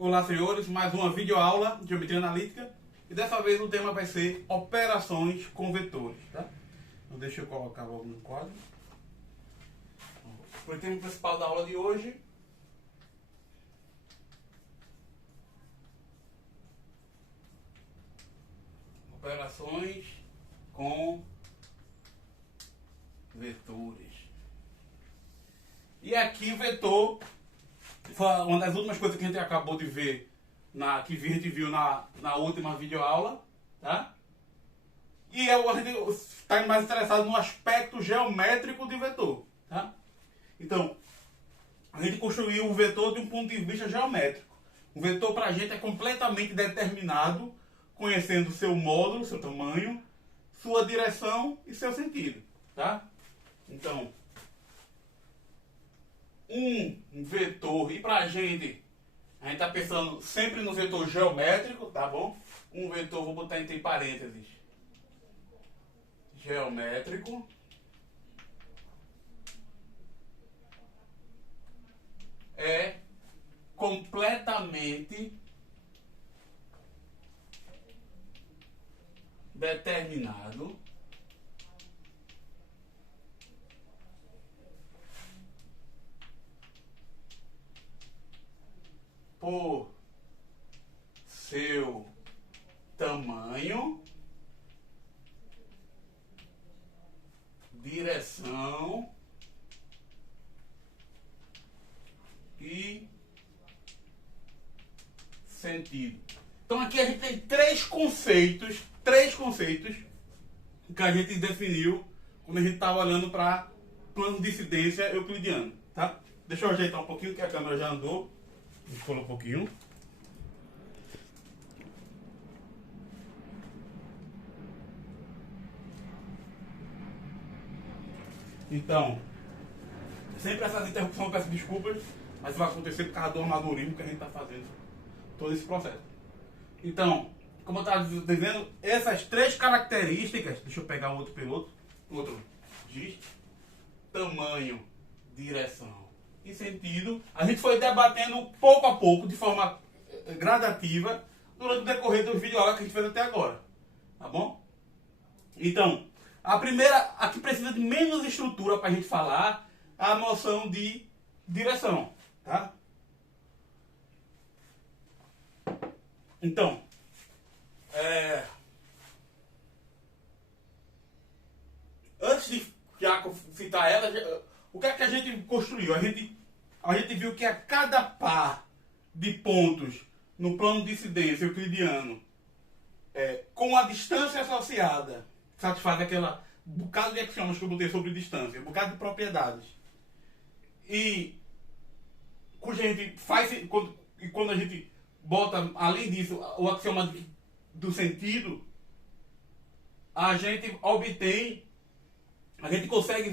Olá, senhores, mais uma videoaula de geometria analítica e dessa vez o tema vai ser operações com vetores, tá? Então deixa eu colocar logo no quadro. O tema principal da aula de hoje operações com vetores. E aqui o vetor foi uma das últimas coisas que a gente acabou de ver, que a gente viu na última videoaula, tá? E a gente está mais interessado no aspecto geométrico de vetor, tá? Então, a gente construiu o vetor de um ponto de vista geométrico. O vetor para a gente é completamente determinado, conhecendo seu módulo, seu tamanho, sua direção e seu sentido, tá? Então, um vetor, e pra gente tá pensando sempre no vetor geométrico, tá bom? Um vetor, vou botar entre parênteses, geométrico, é completamente determinado por seu tamanho, direção e sentido. Então aqui a gente tem três conceitos que a gente definiu quando a gente estava olhando para plano de incidência euclidiano, tá? Deixa eu ajeitar um pouquinho que a câmera já andou. Descola um pouquinho. Então, sempre essas interrupções eu peço desculpas, mas vai acontecer por causa do amadorismo que a gente está fazendo todo esse processo. Então, como eu estava dizendo, essas três características, deixa eu pegar um outro piloto, outro giz, tamanho, direção e sentido, a gente foi debatendo pouco a pouco, de forma gradativa, durante o decorrer dos videoaulas que a gente fez até agora, tá bom? Então, a primeira, a que precisa de menos estrutura para a gente falar, a noção de direção, tá? Então, antes de já citar ela, o que é que a gente construiu? A gente viu que a cada par de pontos no plano de incidência euclidiano, com a distância associada, satisfaz aquela bocado de axiomas que eu botei sobre distância, bocado de propriedades, e cuja a gente faz, quando a gente bota, além disso, o axioma do sentido, a gente consegue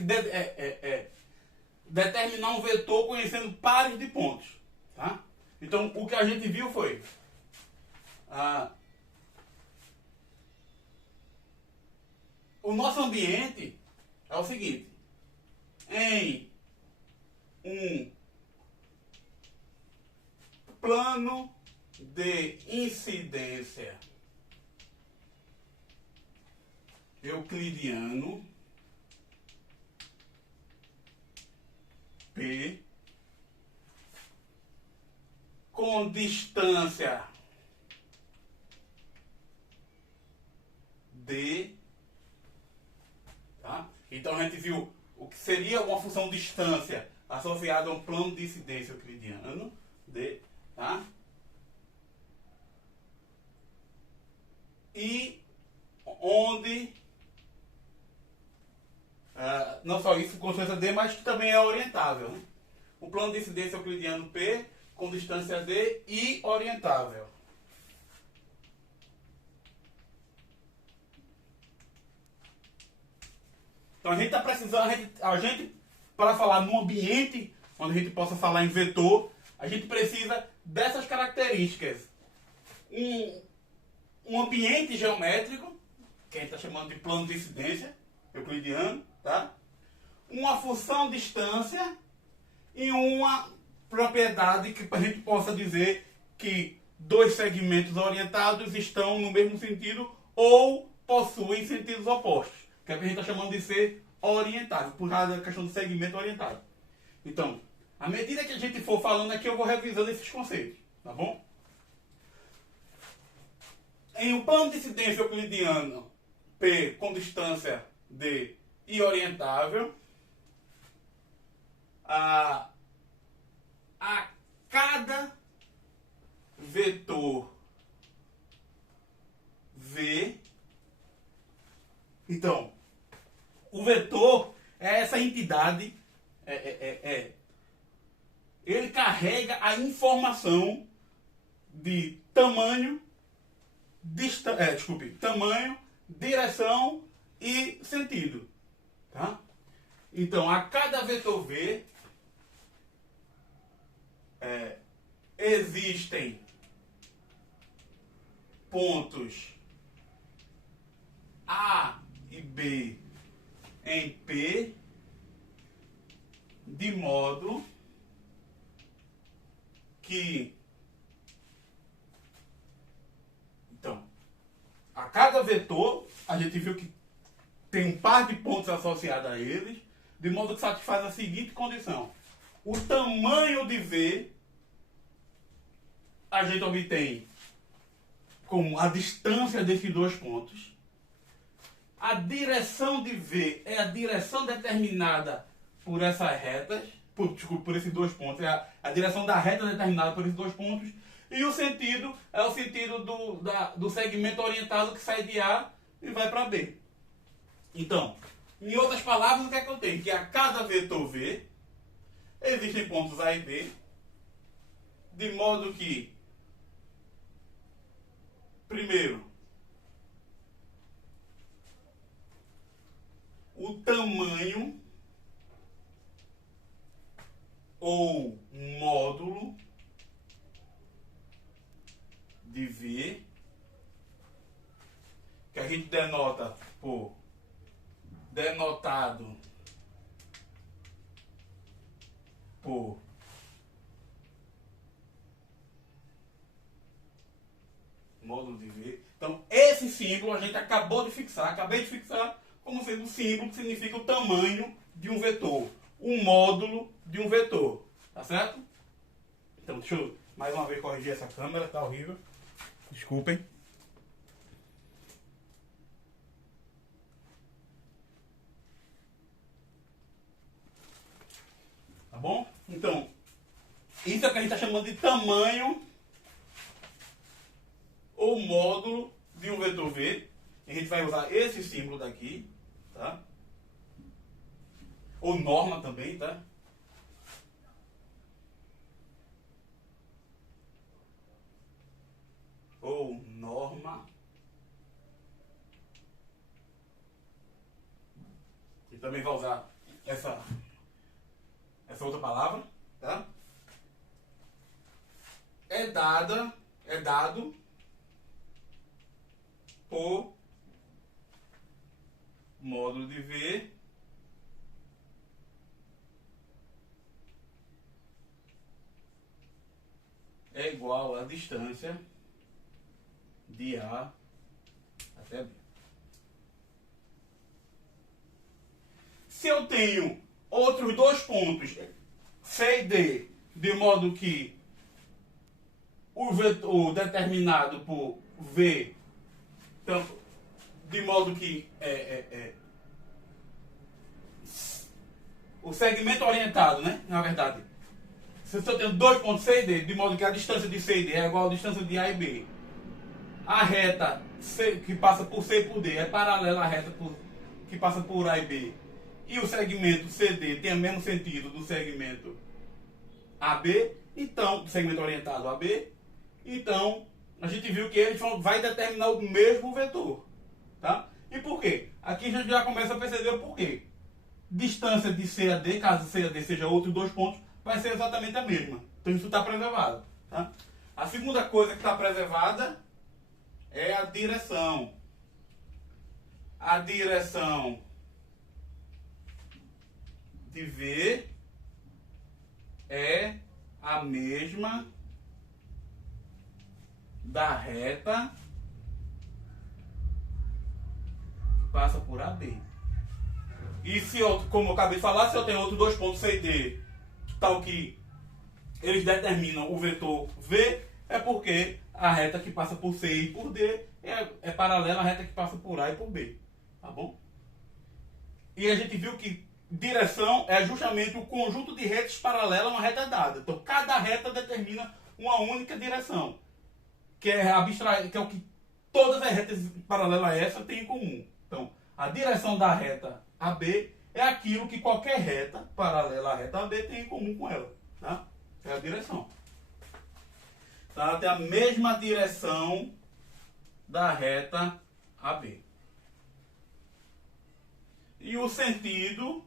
determinar um vetor conhecendo pares de pontos, tá? Então, o que a gente viu foi o nosso ambiente é o seguinte: em um plano de incidência euclidiano, P, com distância D, tá? Então a gente viu o que seria uma função distância associada a um plano de incidência euclidiano, D, tá? E onde não só isso com distância D, mas que também é orientável, né? O plano de incidência euclidiano P com distância D e orientável. Então a gente está precisando, para falar num ambiente onde a gente possa falar em vetor, a gente precisa dessas características. Um ambiente geométrico, que a gente está chamando de plano de incidência euclidiano, tá? Uma função distância e uma propriedade que a gente possa dizer que dois segmentos orientados estão no mesmo sentido ou possuem sentidos opostos, que é o que a gente está chamando de ser orientado, por causa da questão do segmento orientado. Então, à medida que a gente for falando aqui, eu vou revisando esses conceitos, tá bom? Em um plano de incidência euclidiano, P com distância D e orientável, a cada vetor V. Então, o vetor é essa entidade, ele carrega a informação de tamanho, tamanho, direção e sentido. Tá? Então, a cada vetor V existem pontos A e B em P, de modo que, então, a cada vetor, a gente viu que tem um par de pontos associados a eles, de modo que satisfaz a seguinte condição. O tamanho de V a gente obtém como a distância desses dois pontos. A direção de V é a direção determinada por essas retas, por esses dois pontos, é a direção da reta determinada por esses dois pontos. E o sentido é o sentido do segmento orientado que sai de A e vai para B. Então, em outras palavras, o que é que eu tenho? Que a cada vetor V existem pontos A e B, de modo que, primeiro, o tamanho ou módulo de V, que a gente denota por denotado por módulo de V. Então, esse símbolo a gente acabei de fixar como sendo um símbolo que significa o tamanho de um vetor, um módulo de um vetor, tá certo? Então, deixa eu mais uma vez corrigir essa câmera, tá horrível. Desculpem. Tá bom? Então, isso é o que a gente está chamando de tamanho ou módulo de um vetor V. A gente vai usar esse símbolo daqui, tá? Ou norma também, tá? Ou norma. E também vai usar essa outra palavra, tá? É dado por módulo de V é igual à distância de A até B. Se eu tenho outros dois pontos, C e D, de modo que o vetor determinado por V, então, de modo que o segmento orientado, né? Na verdade, se eu tenho dois pontos C e D, de modo que a distância de C e D é igual à distância de A e B, a reta C, que passa por C e por D é paralela à reta que passa por A e B, e o segmento CD tem o mesmo sentido do segmento AB, então, do segmento orientado AB, então a gente viu que ele vai determinar o mesmo vetor. Tá? E por quê? Aqui a gente já começa a perceber o porquê. Distância de C a D, caso C a D seja outros dois pontos, vai ser exatamente a mesma. Então isso está preservado. Tá? A segunda coisa que está preservada é a direção. A direção de V é a mesma da reta que passa por AB. E se eu, como eu acabei de falar, se eu tenho outros dois pontos C e D, tal que eles determinam o vetor V, é porque a reta que passa por C e por D é paralela à reta que passa por A e por B. Tá bom? E a gente viu que direção é justamente o conjunto de retas paralelas a uma reta dada. Então, cada reta determina uma única direção, que é o que todas as retas paralelas a essa têm em comum. Então, a direção da reta AB é aquilo que qualquer reta paralela à reta AB tem em comum com ela. Tá? É a direção. Então, ela tem a mesma direção da reta AB. E o sentido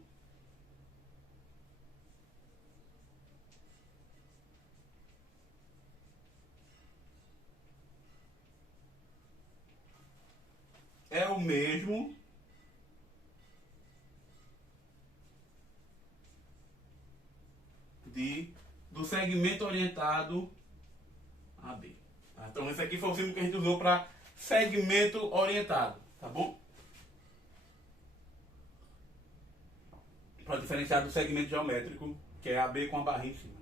é o mesmo do segmento orientado AB. Tá? Então, esse aqui foi o símbolo que a gente usou para segmento orientado. Tá bom? Para diferenciar do segmento geométrico, que é AB com a barrinha em cima.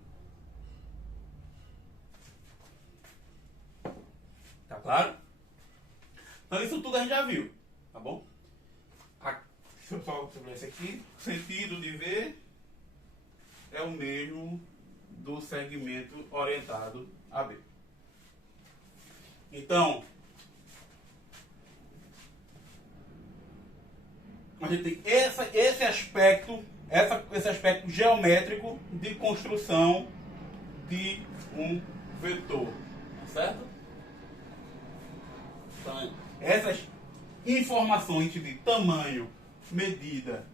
Tá claro? Então isso tudo a gente já viu, tá bom? Se eu só sobre esse aqui, o sentido de V é o mesmo do segmento orientado AB. Então, a gente tem esse aspecto geométrico de construção de um vetor, tá certo? Então, essas informações de tamanho, medida,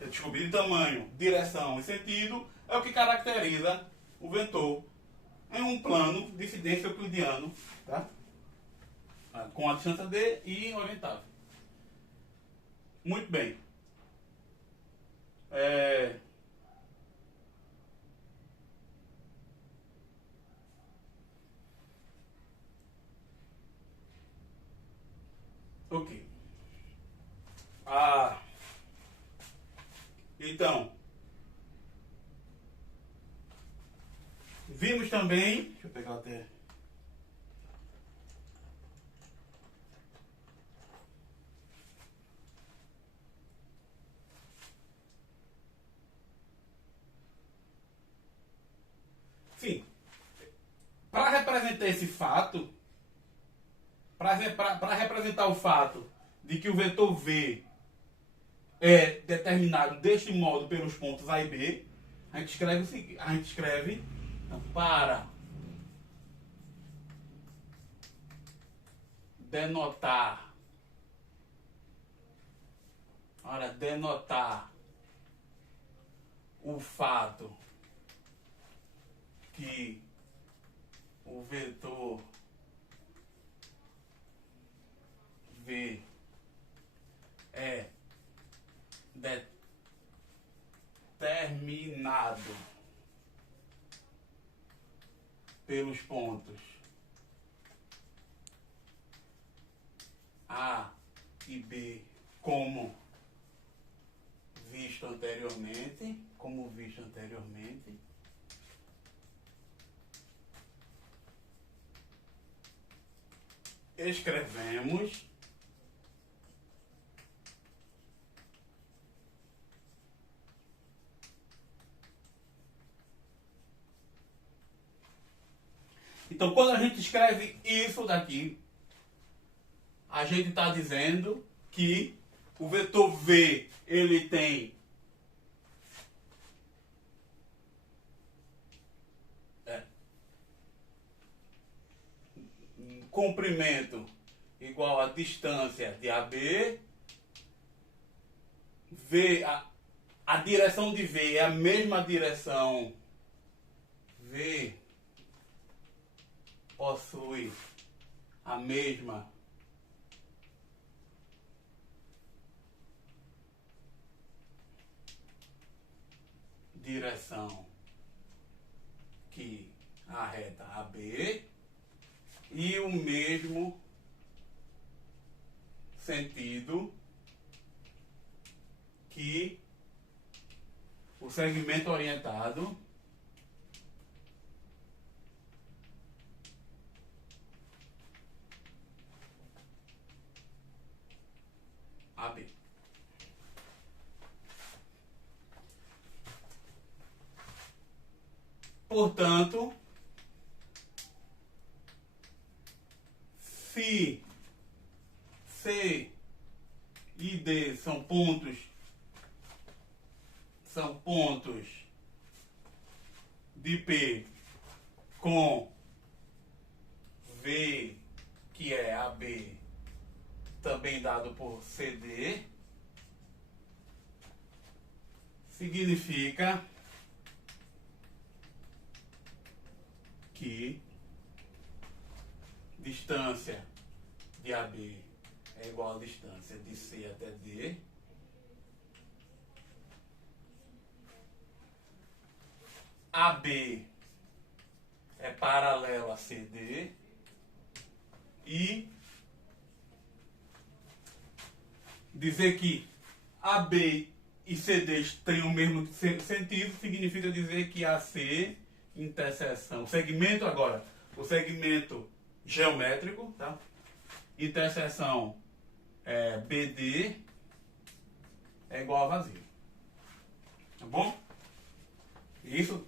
de tamanho, direção e sentido é o que caracteriza o vetor em um plano de incidência euclidiano, tá? Com a distância D e orientável. Muito bem. Ok. Então, vimos também, deixa eu pegar até. Sim, para representar esse fato, para representar o fato de que o vetor V é determinado deste modo pelos pontos A e B, a gente escreve então, para denotar o fato que o vetor V é determinado pelos pontos A e B como visto anteriormente, escrevemos então, quando a gente escreve isso daqui, a gente está dizendo que o vetor V ele tem comprimento igual a distância de AB, a direção de V é a mesma direção, V possui a mesma direção que a reta AB, e o mesmo sentido que o segmento orientado AB. Portanto, se C e D são pontos de P com V, que é AB, também dado por CD, significa que distância de AB é igual a distância de C até D, AB é paralelo a CD e dizer que AB e CD têm o mesmo sentido significa dizer que AC interseção, segmento agora, o segmento geométrico, tá? Interseção BD é igual a vazio. Tá bom? Isso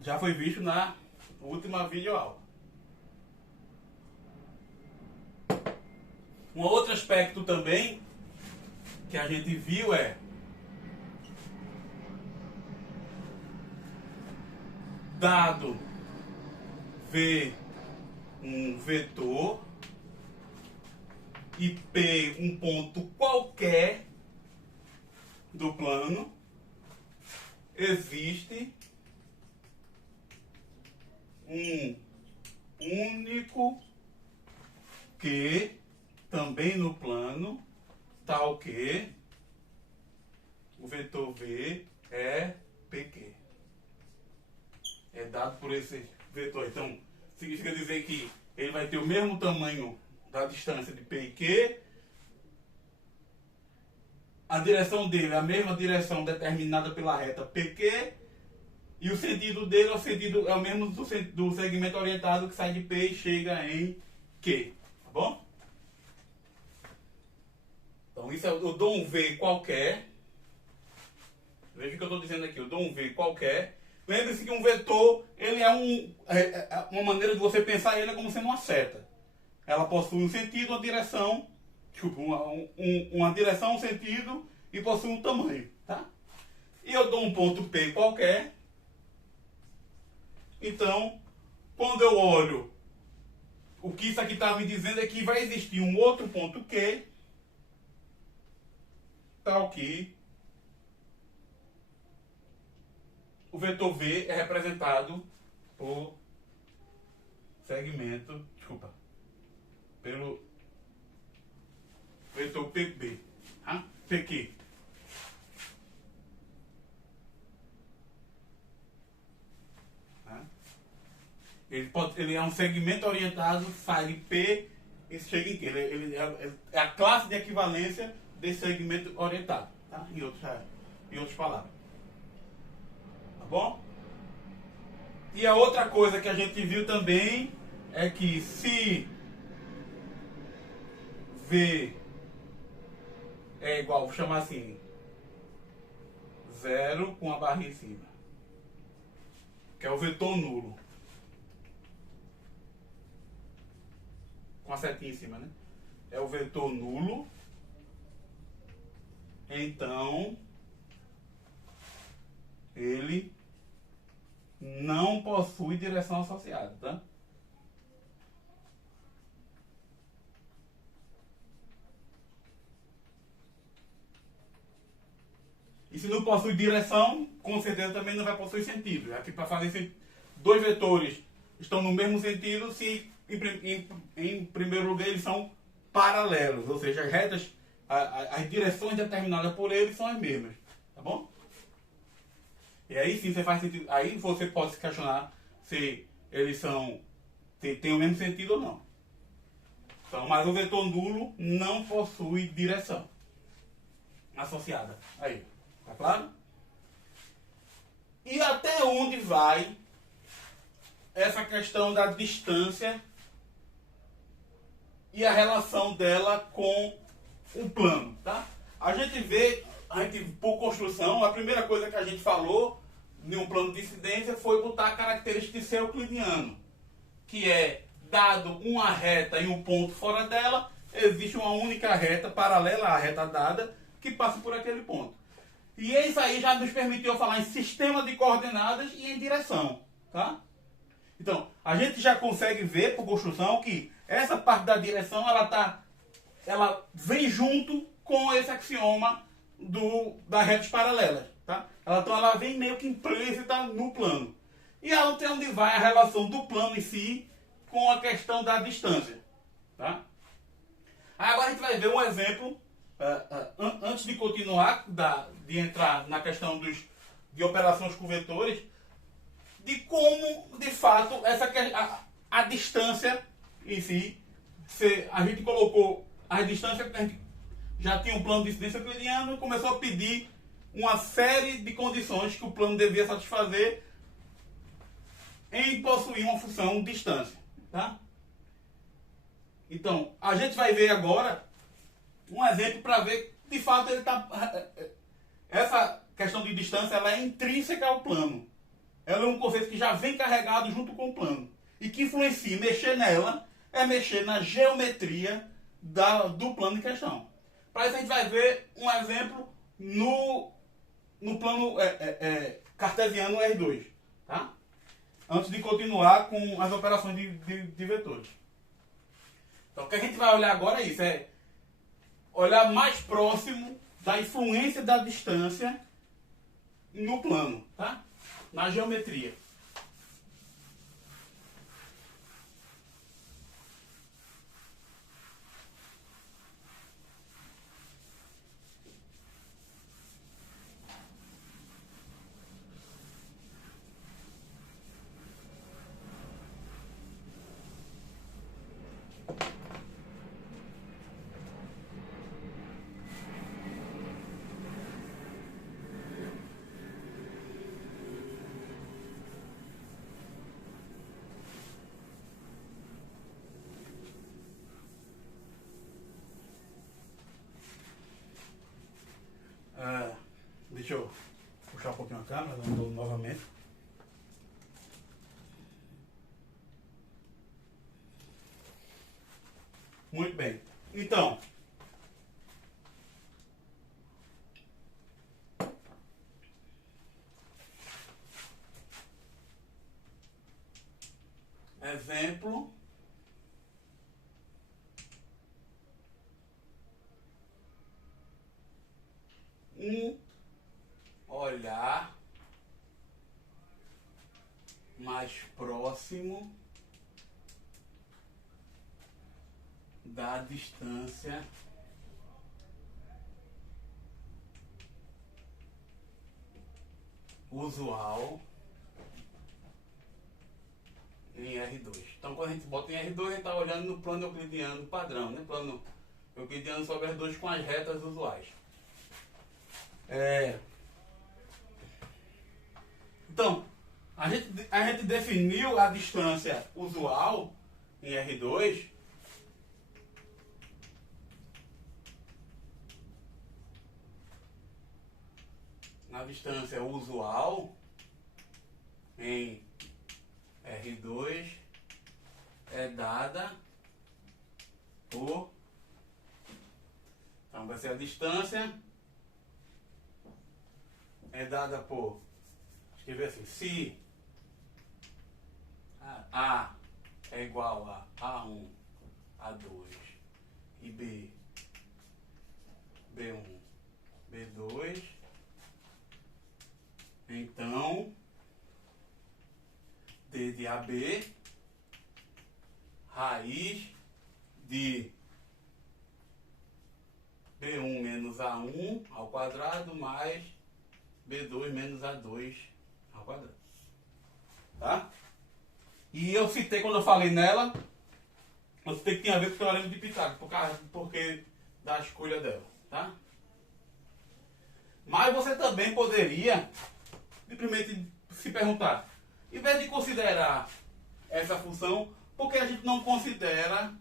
já foi visto na última videoaula. Um outro aspecto também que a gente viu é dado V um vetor e P um ponto qualquer do plano, existe um único que também no plano, tal que o vetor V é PQ. É dado por esse vetor. Então, significa dizer que ele vai ter o mesmo tamanho da distância de P e Q. A direção dele é a mesma direção determinada pela reta PQ. E o sentido dele é o mesmo do segmento orientado que sai de P e chega em Q. Tá bom? Então, isso eu dou um V qualquer. Veja o que eu estou dizendo aqui. Eu dou um V qualquer. Lembre-se que um vetor, ele é uma maneira de você pensar ele como sendo uma seta. Ela possui um sentido, uma direção, uma direção, um sentido e possui um tamanho, tá? E eu dou um ponto P qualquer. Então, quando eu olho, o que isso aqui está me dizendo é que vai existir um outro ponto Q, tal que o vetor V é representado por segmento, pelo vetor PB, tá? PQ. Tá? Ele é um segmento orientado, sai de P e chega em Q. Ele é a classe de equivalência desse segmento orientado, tá? Em outras palavras. Tá bom? E a outra coisa que a gente viu também é que se V é igual, vou chamar assim, 0 com a barrinha em cima, que é o vetor nulo, com a setinha em cima, né? É o vetor nulo, então ele não possui direção associada, tá? E se não possui direção, com certeza também não vai possuir sentido. Aqui para fazer dois vetores estão no mesmo sentido se em primeiro lugar eles são paralelos, ou seja, as retas, as direções determinadas por eles são as mesmas, tá bom? E aí sim você faz sentido, aí você pode se questionar se eles têm o mesmo sentido ou não. função, mas o vetor nulo não possui direção associada. Aí, tá claro? E até onde vai essa questão da distância e a relação dela com o plano, tá? A gente por construção, a primeira coisa que a gente falou em um plano de incidência foi botar a característica de ser euclidiano, que é, dado uma reta e um ponto fora dela, existe uma única reta paralela à reta dada que passa por aquele ponto. E isso aí já nos permitiu falar em sistema de coordenadas e em direção, tá? Então, a gente já consegue ver por construção que essa parte da direção, ela vem junto com esse axioma das retas paralelas, tá? Então ela vem meio que implícita no plano. E até onde vai a relação do plano em si com a questão da distância, tá? Agora a gente vai ver um exemplo, antes de continuar, de entrar na questão de operações com vetores, de como, de fato, a distância em si, a gente colocou as distâncias, a gente já tinha um plano de incidência euclidiano e começou a pedir uma série de condições que o plano devia satisfazer em possuir uma função distância, tá? Então, a gente vai ver agora um exemplo para ver que, de fato, essa questão de distância ela é intrínseca ao plano. Ela é um conceito que já vem carregado junto com o plano. E que influencia, mexer nela, é mexer na geometria do plano em questão. Para isso a gente vai ver um exemplo no plano cartesiano R2. Tá? Antes de continuar com as operações de vetores. Então o que a gente vai olhar agora é isso. É olhar mais próximo da influência da distância no plano. Tá? Na geometria. Deixa eu puxar um pouquinho a câmera, novamente. Muito bem. Então, exemplo. Olhar mais próximo da distância usual em R2. Então quando a gente bota em R2, a gente está olhando no plano euclidiano padrão, né? Plano euclidiano sobre R2 com as retas usuais. Então, a gente definiu a distância usual em R2 na distância usual em R2 é dada por... Então vai ser a distância é dada por... Escrever assim, se A é igual a A1, A2 e B1, B2, então D de AB, raiz de B1 menos A1 ao quadrado mais B2 menos A2 ao quadrado. Tá? E eu citei, quando eu falei nela, você tem que ter a ver com o teorema de Pitágoras, porque da escolha dela, tá? Mas você também poderia, simplesmente, se perguntar, em vez de considerar essa função, por que a gente não considera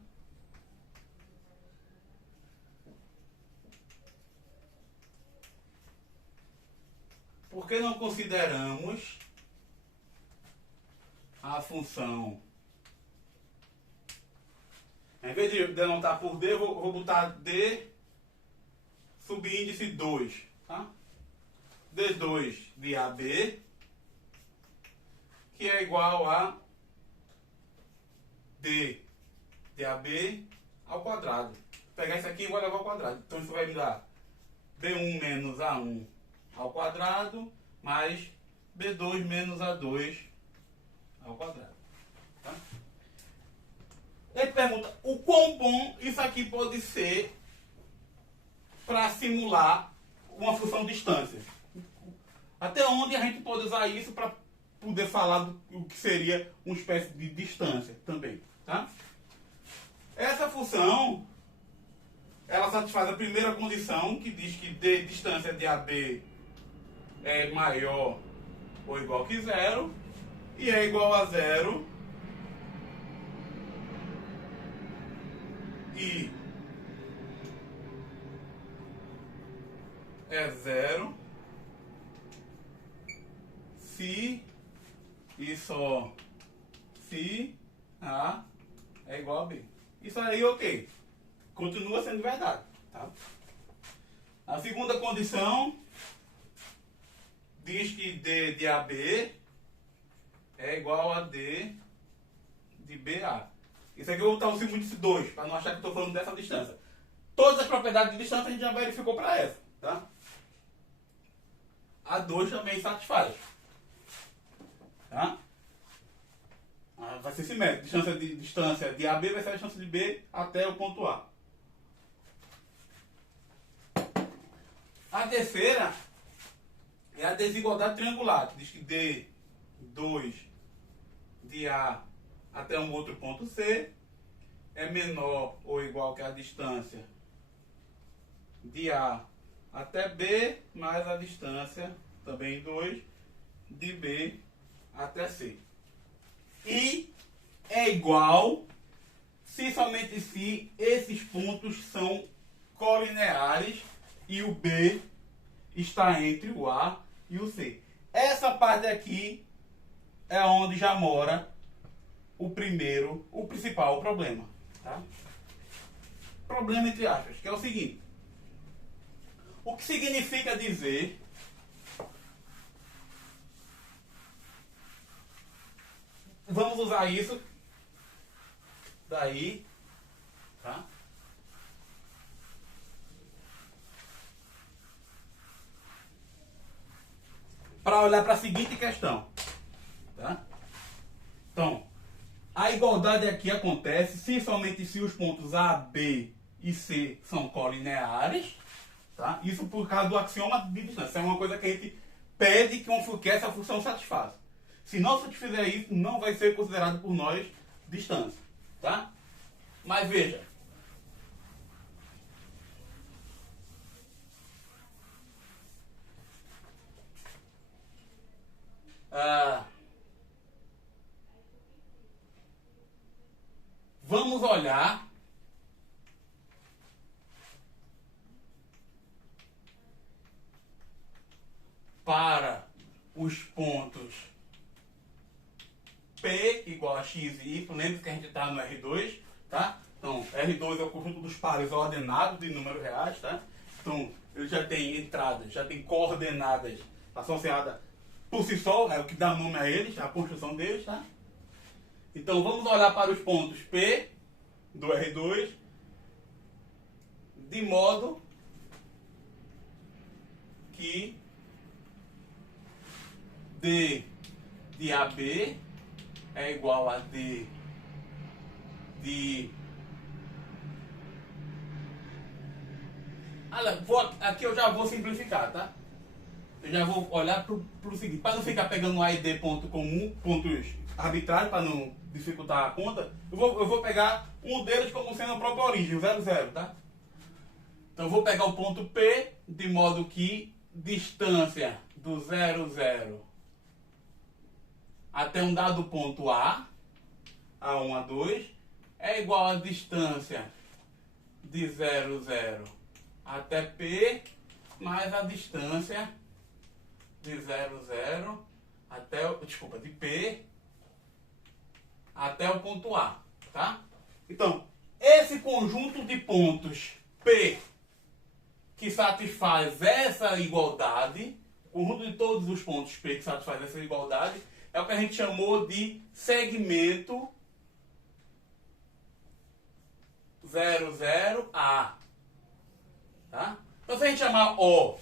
por que não consideramos a função? Em vez de denotar por D, eu vou botar D subíndice 2. Tá? D2 de AB, que é igual a D de AB ao quadrado. Vou pegar isso aqui e vou levar ao quadrado. Então isso vai me dar B1 menos A1 ao quadrado, mais B2 menos A2 ao quadrado. Tá? Ele pergunta, o quão bom isso aqui pode ser para simular uma função distância? Até onde a gente pode usar isso para poder falar do que seria uma espécie de distância também. Tá? Essa função, ela satisfaz a primeira condição, que diz que d distância de AB é maior ou igual que zero, e é igual a zero, e é zero se e só se A é igual a B. Isso aí, ok. Continua sendo verdade. Tá? A segunda condição diz que D de AB é igual a D de BA. Isso aqui eu vou botar o símbolo de 2, para não achar que estou falando dessa distância. Todas as propriedades de distância a gente já verificou para essa. Tá? A 2 também satisfaz. Tá? Vai ser simétrico. Distância de AB vai ser a distância de B até o ponto A. A terceira é a desigualdade triangular, que diz que D2 de A até um outro ponto C é menor ou igual que a distância de A até B mais a distância, também 2, de B até C. E é igual se somente se esses pontos são colineares e o B está entre o A e o C. Essa parte aqui é onde já mora o principal problema. Tá? Problema entre aspas, que é o seguinte. O que significa dizer vamos usar isso daí, tá? Para olhar para a seguinte questão, tá? Então, a igualdade aqui acontece se somente se os pontos A, B e C são colineares, tá? Isso por causa do axioma de distância. É uma coisa que a gente pede que essa função satisfaça. Se não satisfizer isso, não vai ser considerado por nós distância, tá? Mas veja. Vamos olhar para os pontos P igual a x e y. Lembre que a gente está no R2, tá? Então, R2 é o conjunto dos pares ordenados de números reais, tá? Então, ele já tem entradas, já tem coordenadas associadas por si só, é o que dá nome a eles, a construção deles, tá? Então, vamos olhar para os pontos P do R2 de modo que D de AB é igual a D de... Aqui eu já vou simplificar, tá? Eu já vou olhar para o seguinte, para não ficar pegando A e D pontos arbitrário para não dificultar a conta, eu vou pegar um deles como sendo a própria origem, o 0, 0, tá? Então eu vou pegar o ponto P, de modo que distância do 0, 0 até um dado ponto A, A1, A2, é igual a distância de 0, 0 até P, mais a distância de 0, 0 até, de P até o ponto A, tá? Então, esse conjunto de pontos P que satisfaz essa igualdade, o conjunto de todos os pontos P que satisfaz essa igualdade, é o que a gente chamou de segmento 0, 0, A. Tá? Então, se a gente chamar O,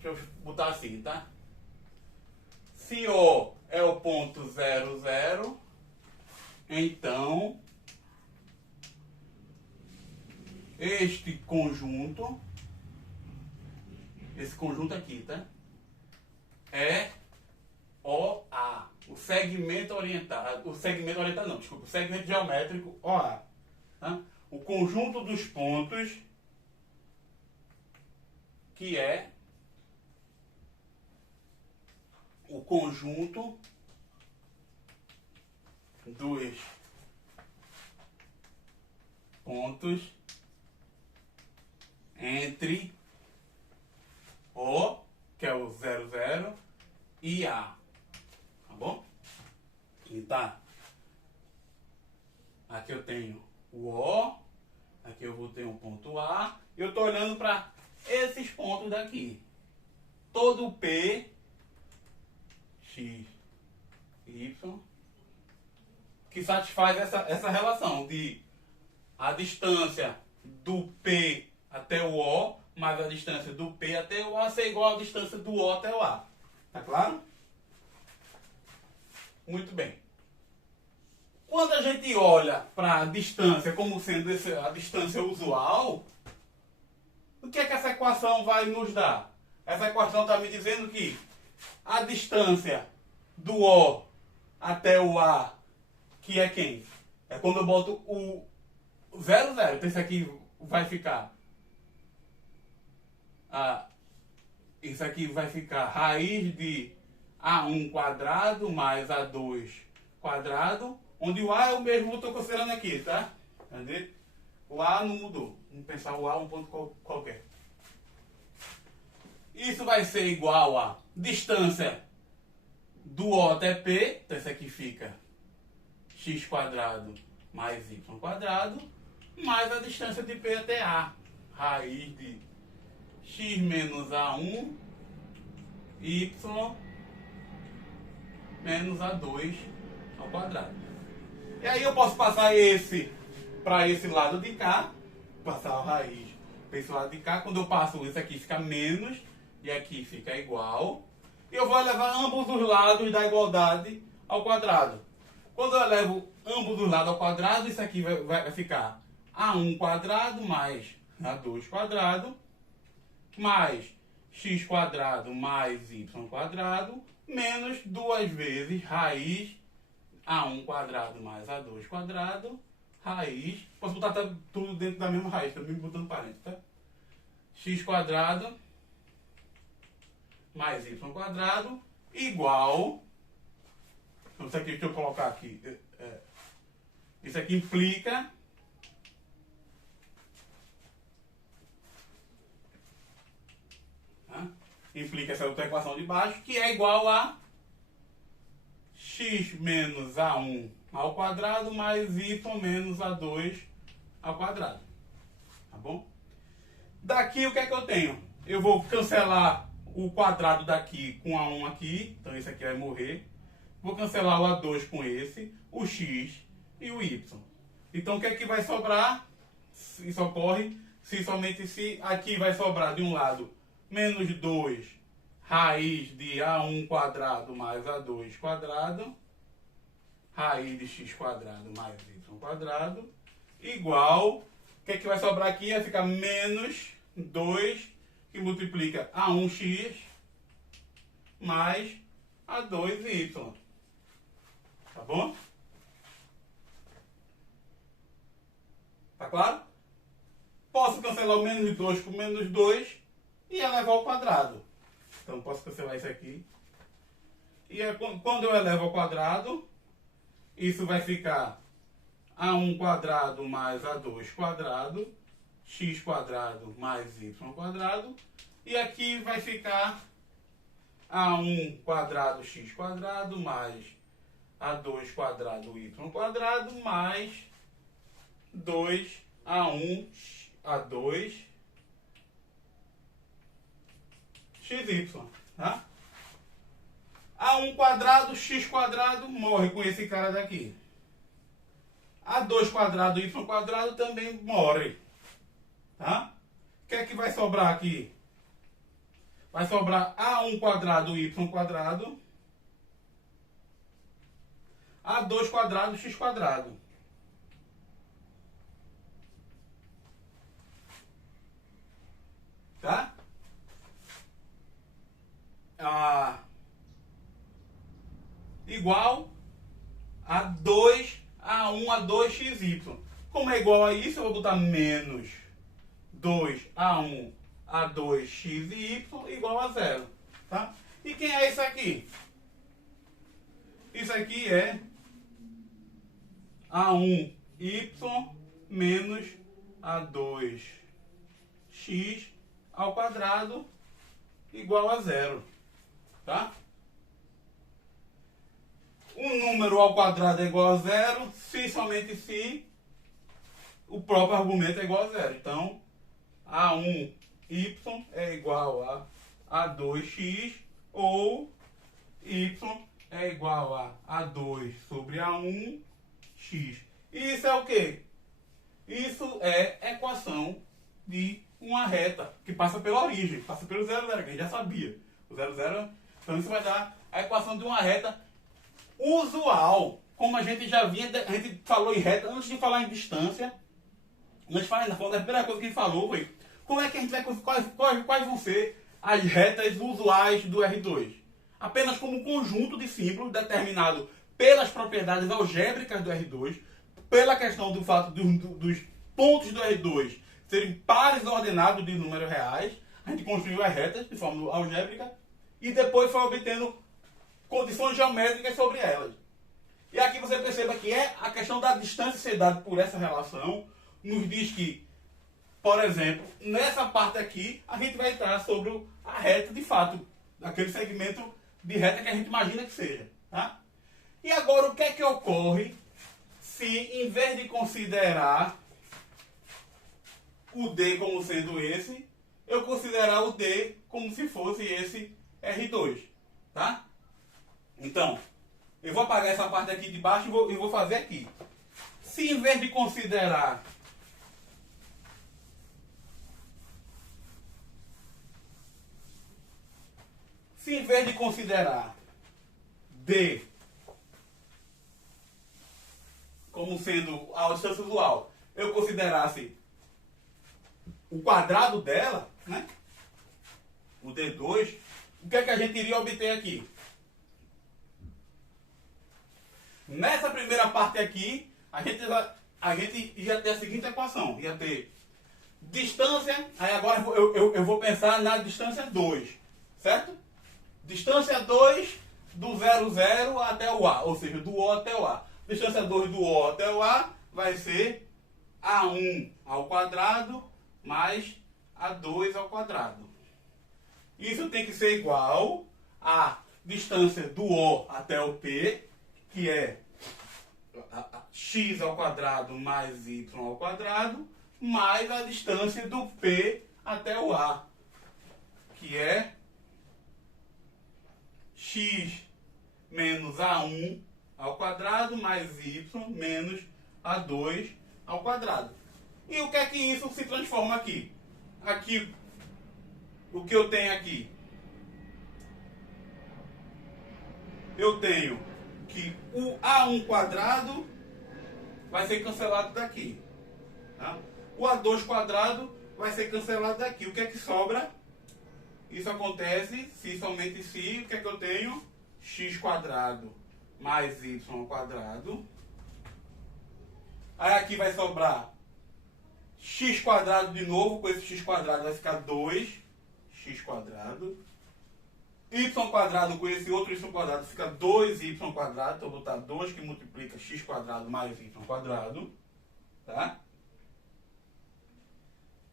deixa eu botar assim, tá? Se O é o ponto 0, 0, então este conjunto, esse conjunto aqui, tá? É OA, o segmento orientado, o segmento geométrico OA. Tá? O conjunto dos pontos que é o conjunto dos pontos entre O, que é o 0, 0, e A. Tá bom? Então, aqui eu tenho o O, aqui eu vou ter um ponto A, e eu estou olhando para esses pontos daqui. Todo o P, X, Y, que satisfaz essa relação de a distância do P até o O, mais a distância do P até o A ser igual à distância do O até o A. Tá claro? Muito bem. Quando a gente olha para a distância como sendo a distância usual, o que é que essa equação vai nos dar? Essa equação está me dizendo que a distância do O até o A, que é quem? É quando eu boto o 0, 0. Então isso aqui vai ficar... isso aqui vai ficar raiz de A1 quadrado mais A2 quadrado, onde o A é o mesmo que eu estou considerando aqui, tá? Entendeu? O A não mudou. Vamos pensar o A um ponto qualquer. Isso vai ser igual a distância do O até P, então isso aqui fica x quadrado mais y quadrado, mais a distância de P até A, raiz de x menos A1, y menos A2 ao quadrado. E aí eu posso passar esse para esse lado de cá, passar a raiz para esse lado de cá. Quando eu passo isso aqui fica menos e aqui fica igual. E eu vou levar ambos os lados da igualdade ao quadrado. Quando eu levo ambos os lados ao quadrado, isso aqui vai ficar A1 quadrado mais A2 quadrado mais x quadrado mais y quadrado menos 2 vezes raiz A1 quadrado mais A2 quadrado, raiz, posso botar tudo dentro da mesma raiz, também botando parênteses, tá? X quadrado mais y quadrado igual, então isso aqui, deixa eu colocar aqui, isso aqui implica essa outra equação de baixo, que é igual a x menos A1 ao quadrado mais y menos A2 ao quadrado. Tá bom? Daqui o que é que eu tenho? Eu vou cancelar o quadrado daqui com A1 aqui, então esse aqui vai morrer. Vou cancelar o A2 com esse, o x e o y. Então o que é que vai sobrar? Isso ocorre se somente se aqui vai sobrar de um lado menos 2 raiz de A1 quadrado mais A2 quadrado, raiz de x quadrado mais y quadrado, igual, o que é que vai sobrar aqui? Vai ficar menos 2, que multiplica A1x mais A2y. Tá bom? Tá claro? Posso cancelar o menos 2 com menos 2 e elevar ao quadrado. Então posso cancelar isso aqui. E quando eu elevo ao quadrado, isso vai ficar a1 quadrado mais a2 quadrado, x quadrado mais y quadrado. E aqui vai ficar a1 quadrado x quadrado mais a2 quadrado y quadrado mais 2a1 a2 xy, tá? A1 quadrado x quadrado morre com esse cara daqui. A2 quadrado y quadrado também morre, tá? O que é que vai sobrar aqui? Vai sobrar a1 quadrado y quadrado, a2 quadrado x quadrado. Tá? Igual a 2 a1 a 2xy. Como é igual a isso, eu vou botar menos 2a1 a 2xy igual a 0. Tá? E quem é isso aqui? Isso aqui é a1y menos a2x ao quadrado igual a 0. Tá? Um número ao quadrado é igual a 0 se somente se o próprio argumento é igual a 0. Então, a1y é igual a 2x ou y é igual a 2 sobre a1x. E isso é o quê? Isso é equação de uma reta que passa pela origem, passa pelo 0, 0, que a gente já sabia. O 0, 0, então isso vai dar a equação de uma reta usual, como a gente já vinha, a gente falou em reta, antes de falar em distância, antes de falar na foto, a primeira coisa que a gente falou foi como é que a gente vai, quais vão ser as retas usuais do R2. Apenas como um conjunto de símbolos determinado pelas propriedades algébricas do R2, pela questão do fato dos pontos do R2 serem pares ordenados de números reais, a gente construiu as retas de forma algébrica e depois foi obtendo condições geométricas sobre elas. E aqui você perceba que a questão da distância ser dada por essa relação nos diz que, por exemplo, nessa parte aqui, a gente vai entrar sobre a reta de fato, aquele segmento de reta que a gente imagina que seja. Tá? E agora, o que é que ocorre se, em vez de considerar o D como sendo esse, eu considerar o D como se fosse esse R2. Tá? Então, eu vou apagar essa parte aqui de baixo e vou fazer aqui. Se em vez de considerar D como sendo a distância usual, eu considerasse o quadrado dela, né? O D2, o que é que a gente iria obter aqui? Nessa primeira parte aqui, a gente ia ter a seguinte equação. Ia ter distância, aí agora eu vou pensar na distância 2, certo? Distância 2 do 0, 0 até o A, ou seja, do O até o A. Distância 2 do O até o A vai ser A1 ao quadrado mais A2 ao quadrado. Isso tem que ser igual à distância do O até o P, que é x ao quadrado mais y ao quadrado, mais a distância do P até o A, que é x menos A1 ao quadrado mais y menos A2 ao quadrado. E o que é que isso se transforma aqui? Aqui, o que eu tenho aqui? Eu tenho que o A1 quadrado vai ser cancelado daqui. Tá? O A2 quadrado vai ser cancelado daqui. O que é que sobra? Isso acontece se somente se, o que é que eu tenho? X quadrado mais y ao quadrado. Aí aqui vai sobrar x quadrado de novo, com esse x quadrado vai ficar 2x quadrado. Y quadrado com esse outro y quadrado fica 2y quadrado. Então eu vou botar 2 que multiplica x quadrado mais y quadrado. Tá?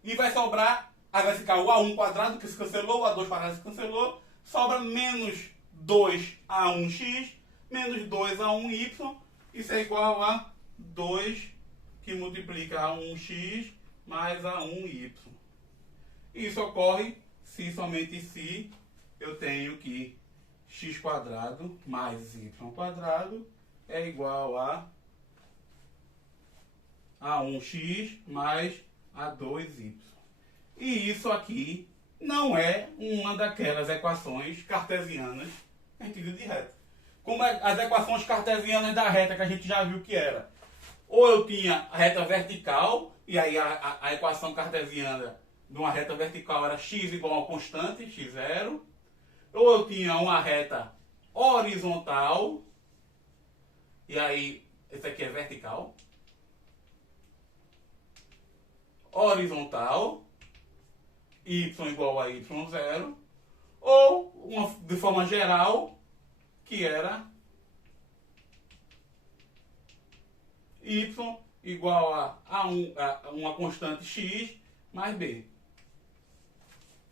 E vai sobrar, aí vai ficar o a1 quadrado que se cancelou, o a2 quadrado se cancelou. Sobra menos 2a1x menos 2a1y. Isso é igual a 2 que multiplica a1x mais a1y. Isso ocorre se somente se eu tenho que x quadrado mais y quadrado é igual a 1x mais a2y. E isso aqui não é uma daquelas equações cartesianas que a gente viu de reta. Como as equações cartesianas da reta que a gente já viu que era. Ou eu tinha a reta vertical, e aí a equação cartesiana de uma reta vertical era x igual a constante, x0. Ou eu tinha uma reta horizontal, e aí esse aqui é vertical. Horizontal, y igual a y0. Ou, de forma geral, que era y igual a uma constante x mais b.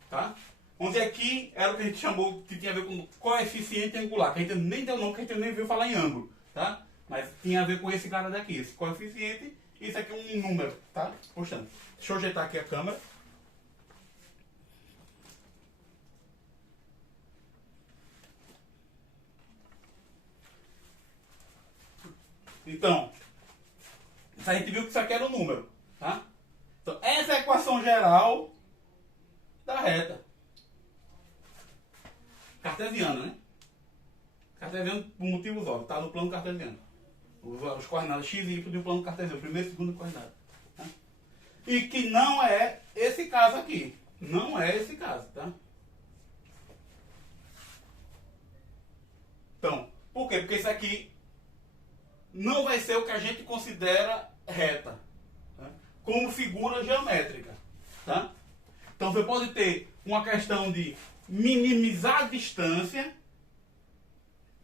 Tá? Onde aqui era o que a gente chamou, que tinha a ver com coeficiente angular, que a gente nem deu nome, que a gente nem viu falar em ângulo. Tá? Mas tinha a ver com esse cara daqui, esse coeficiente. Isso aqui é um número. Tá? Portanto, deixa eu ajeitar aqui a câmera. Então, a gente viu que isso aqui era um número, tá? Então, essa é a equação geral da reta. Cartesiana, né? Cartesiano por motivos óbvios, tá no plano cartesiano. Os coordenadas x e y de um plano cartesiano, primeiro e segundo coordenada. Tá? E que não é esse caso aqui. Não é esse caso, tá? Então, por quê? Porque isso aqui não vai ser o que a gente considera reta, tá? Como figura geométrica. Tá? Então você pode ter uma questão de minimizar a distância,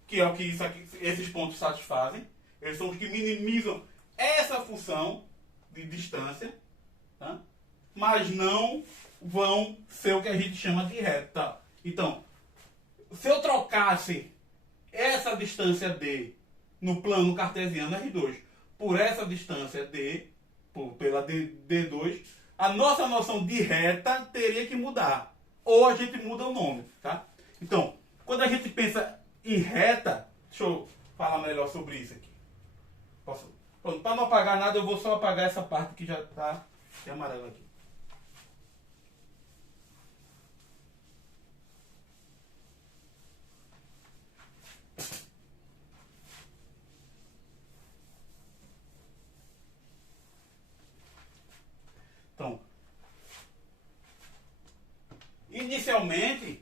que é o que isso aqui, esses pontos satisfazem. Eles são os que minimizam essa função de distância, tá? Mas não vão ser o que a gente chama de reta. Então, se eu trocasse essa distância d no plano cartesiano R2 por essa distância d, pela d2, a nossa noção de reta teria que mudar. Ou a gente muda o nome. Tá? Então, quando a gente pensa em reta, deixa eu falar melhor sobre isso aqui. Para não apagar nada, eu vou só apagar essa parte que já está amarela aqui. Então, inicialmente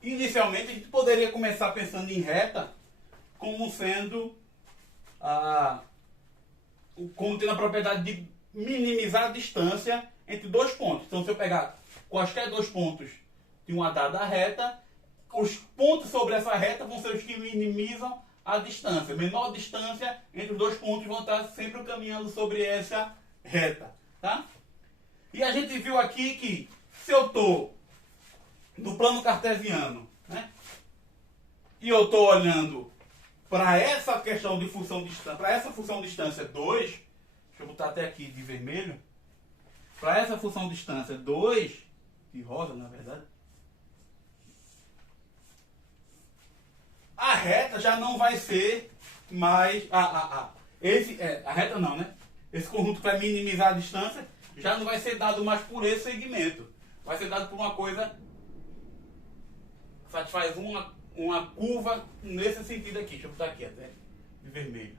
a gente poderia começar pensando em reta como sendo como tendo a propriedade de minimizar a distância entre dois pontos. Então, se eu pegar quaisquer dois pontos de uma dada reta, os pontos sobre essa reta vão ser os que minimizam a distância. Menor distância entre os dois pontos vão estar sempre caminhando sobre essa reta. Tá? E a gente viu aqui que se eu estou no plano cartesiano, né, e eu estou olhando para essa questão de função distância, para essa função distância 2, deixa eu botar até aqui de vermelho, para essa função distância 2, de rosa na verdade, a reta já não vai ser mais a reta não, né? Esse conjunto para minimizar a distância já não vai ser dado mais por esse segmento. Vai ser dado por uma coisa que satisfaz uma curva nesse sentido aqui. Deixa eu botar aqui até de vermelho.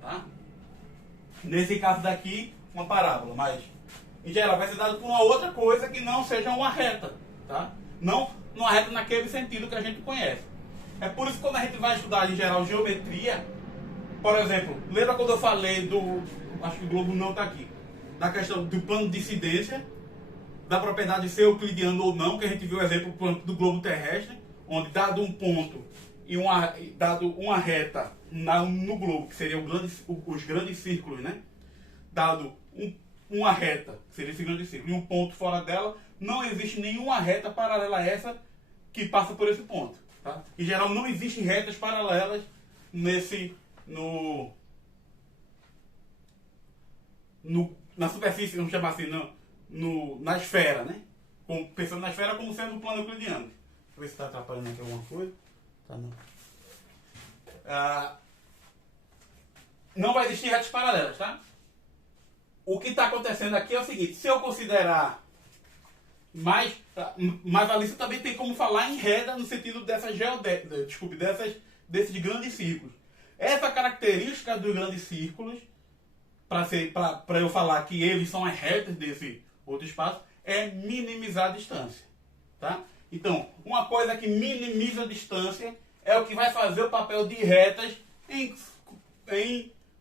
Tá? Nesse caso daqui, uma parábola, mas em geral vai ser dado por uma outra coisa que não seja uma reta. Tá? Não numa reta naquele sentido que a gente conhece. É por isso que quando a gente vai estudar em geral geometria, por exemplo, lembra quando eu falei do, acho que o globo não está aqui, da questão do plano de incidência, da propriedade de ser euclidiano ou não, que a gente viu o exemplo do globo terrestre, onde dado um ponto e dado uma reta no globo, que seriam os grandes círculos, né? Dado uma reta, que seria esse grande círculo, e um ponto fora dela, não existe nenhuma reta paralela a essa que passa por esse ponto. Tá? Em geral, não existem retas paralelas na superfície, vamos chamar assim, na esfera, né? Pensando na esfera como sendo um plano euclidiano. Deixa eu ver se está atrapalhando aqui alguma coisa. Tá, não. Não vai existir retas paralelas, tá? O que está acontecendo aqui é o seguinte: se eu considerar mais ali você também tem como falar em reta no sentido desses grandes círculos. Essa característica dos grandes círculos, para eu falar que eles são as retas desse outro espaço, é minimizar a distância. Tá? Então, uma coisa que minimiza a distância é o que vai fazer o papel de retas em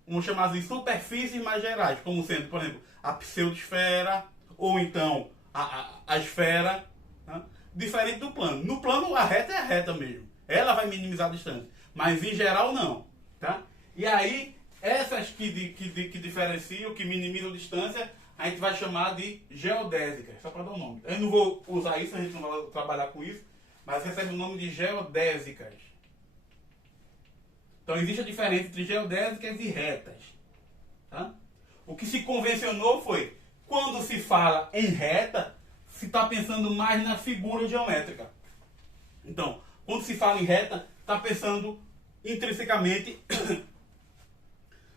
vamos chamar assim, superfícies mais gerais, como sendo, por exemplo, a pseudosfera, ou então a esfera, né? Diferente do plano. No plano, a reta é a reta mesmo. Ela vai minimizar a distância. Mas, em geral, não. Tá? E aí, essas que diferenciam, que minimizam a distância, a gente vai chamar de geodésicas. Só para dar um nome. Eu não vou usar isso, a gente não vai trabalhar com isso, mas recebe o nome de geodésicas. Então, existe a diferença entre geodésicas e retas. Tá? O que se convencionou foi, quando se fala em reta, se está pensando mais na figura geométrica. Então, quando se fala em reta, está pensando intrinsecamente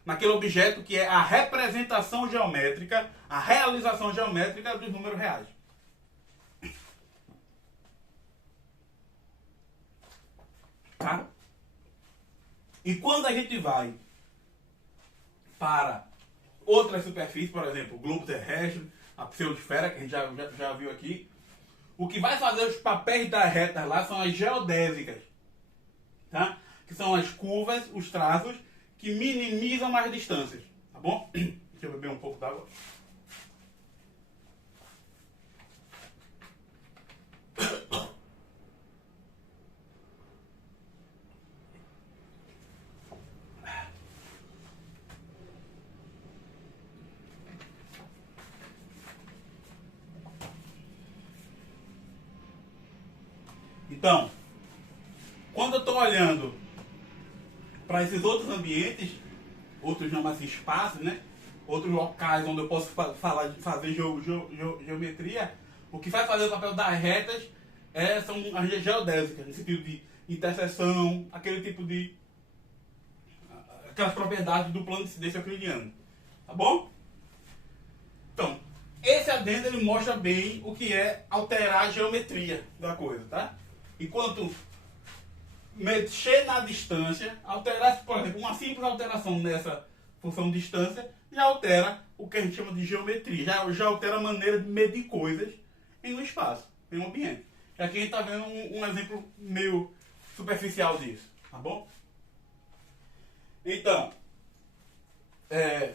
naquele objeto que é a representação geométrica, a realização geométrica dos números reais. Tá? E quando a gente vai para outras superfícies, por exemplo, o globo terrestre, a pseudosfera, que a gente já viu aqui, o que vai fazer os papéis das retas lá são as geodésicas, tá? Que são as curvas, os traços, que minimizam as distâncias, tá bom? Deixa eu beber um pouco d'água. Então, quando eu estou olhando para esses outros ambientes, outros não assim, espaços, né? Outros locais onde eu posso fazer geometria, o que vai fazer o papel das retas são as geodésicas, no sentido de interseção, aquele tipo de aquelas propriedades do plano de incidência euclidiano. Tá bom? Então, esse adendo ele mostra bem o que é alterar a geometria da coisa, tá? Enquanto mexer na distância, alterar, por exemplo, uma simples alteração nessa função distância já altera o que a gente chama de geometria, já altera a maneira de medir coisas em um espaço, em um ambiente. E aqui a gente está vendo um exemplo meio superficial disso, tá bom? Então, ver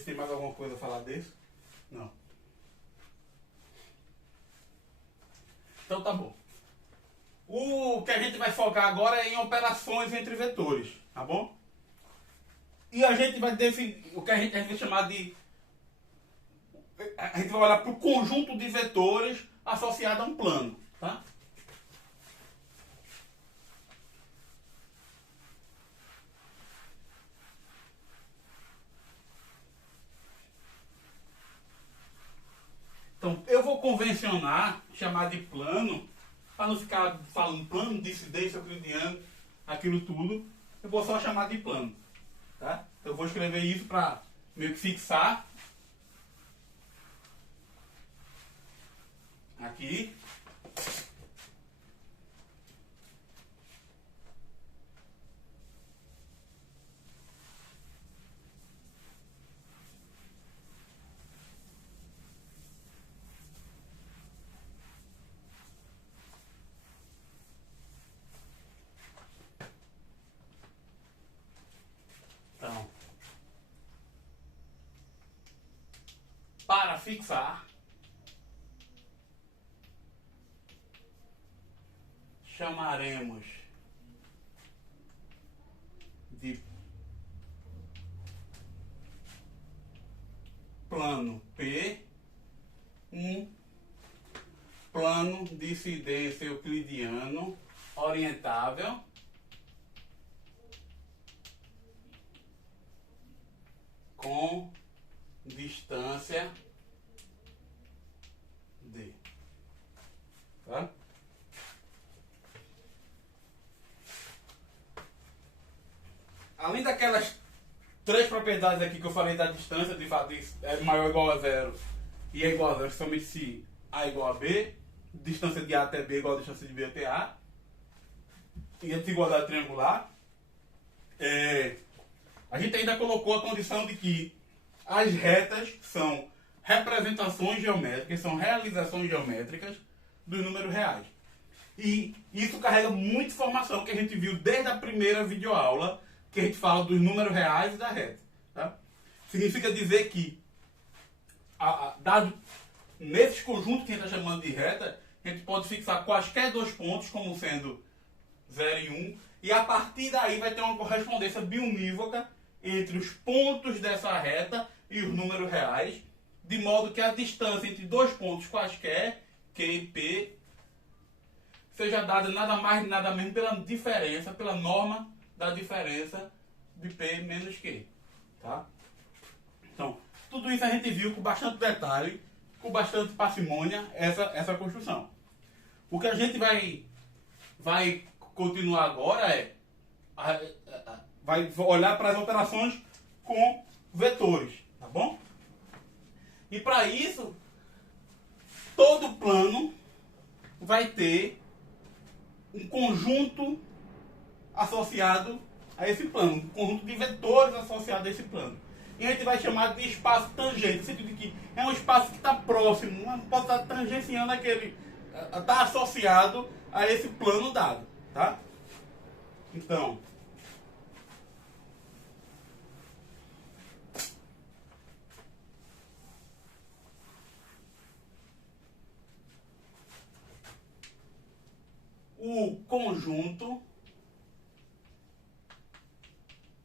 se tem mais alguma coisa a falar disso. Não. Então tá bom. O que a gente vai focar agora é em operações entre vetores, tá bom? E a gente vai definir o que a gente vai chamar de... A gente vai olhar para o conjunto de vetores associado a um plano, tá? Então, eu vou convencionar, chamar de plano, para não ficar falando plano de incidência euclidiano, aquilo tudo, eu vou só chamar de plano. Tá? Eu vou escrever isso para meio que fixar aqui. fixar, chamaremos de plano P um plano de incidência euclidiano orientável com distância D. Tá? Além daquelas três propriedades aqui que eu falei da distância, de fato é maior ou igual a zero e é igual a zero somente se A igual a B, distância de A até B igual a distância de B até A, e a desigualdade triangular, a gente ainda colocou a condição de que as retas são representações geométricas, são realizações geométricas dos números reais. E isso carrega muita informação que a gente viu desde a primeira videoaula, que a gente fala dos números reais e da reta. Tá? Significa dizer que, dado nesses conjuntos que a gente está chamando de reta, a gente pode fixar quaisquer dois pontos como sendo 0 e 1, e a partir daí vai ter uma correspondência biunívoca entre os pontos dessa reta e os números reais, de modo que a distância entre dois pontos quaisquer, Q e P, seja dada nada mais nada menos pela diferença, pela norma da diferença de P menos Q. Tá? Então, tudo isso a gente viu com bastante detalhe, com bastante parcimônia, essa construção. O que a gente vai continuar agora vai olhar para as operações com vetores, tá bom? E para isso, todo plano vai ter um conjunto associado a esse plano, um conjunto de vetores associado a esse plano. E a gente vai chamar de espaço tangente, no sentido de que é um espaço que está próximo, não pode estar tangenciando aquele, está associado a esse plano dado, tá? Então, o conjunto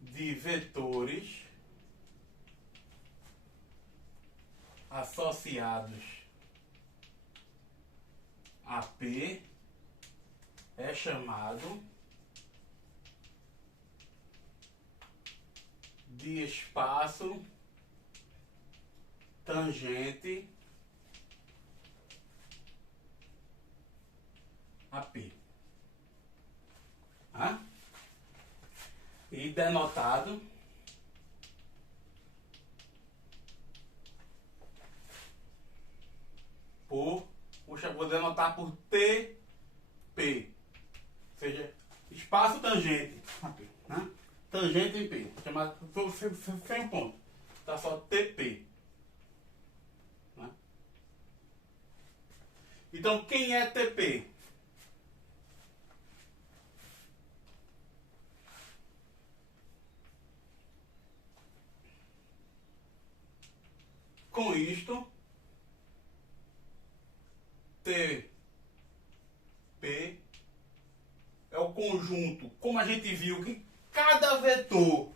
de vetores associados a P é chamado de espaço tangente a P. Tá? E denotado por, vou denotar por TP, ou seja, espaço tangente a P, né? Tangente em P, chamado sem ponto, tá só TP. Né? Então, quem é TP? Com isto, TP é o conjunto, como a gente viu que cada vetor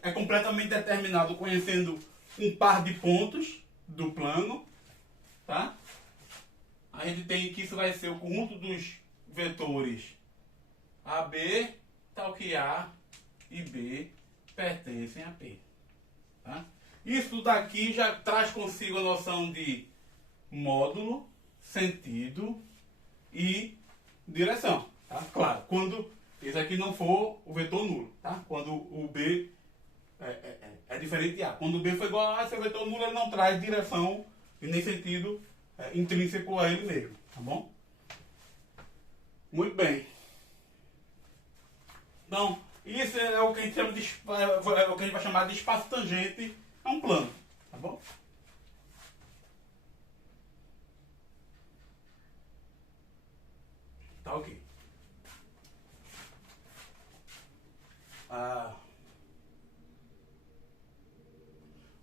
é completamente determinado conhecendo um par de pontos do plano, tá? A gente tem que isso vai ser o conjunto dos vetores AB, tal que A e B pertencem a P. Tá? Isso daqui já traz consigo a noção de módulo, sentido e direção. Tá? Claro, quando esse aqui não for o vetor nulo. Tá? Quando o B é diferente de A. Quando o B for igual a A, seu vetor nulo ele não traz direção e nem sentido intrínseco a ele mesmo. Tá bom? Muito bem. Então, isso é o que a gente chama o que a gente vai chamar de espaço tangente a um plano, tá bom? Tá ok.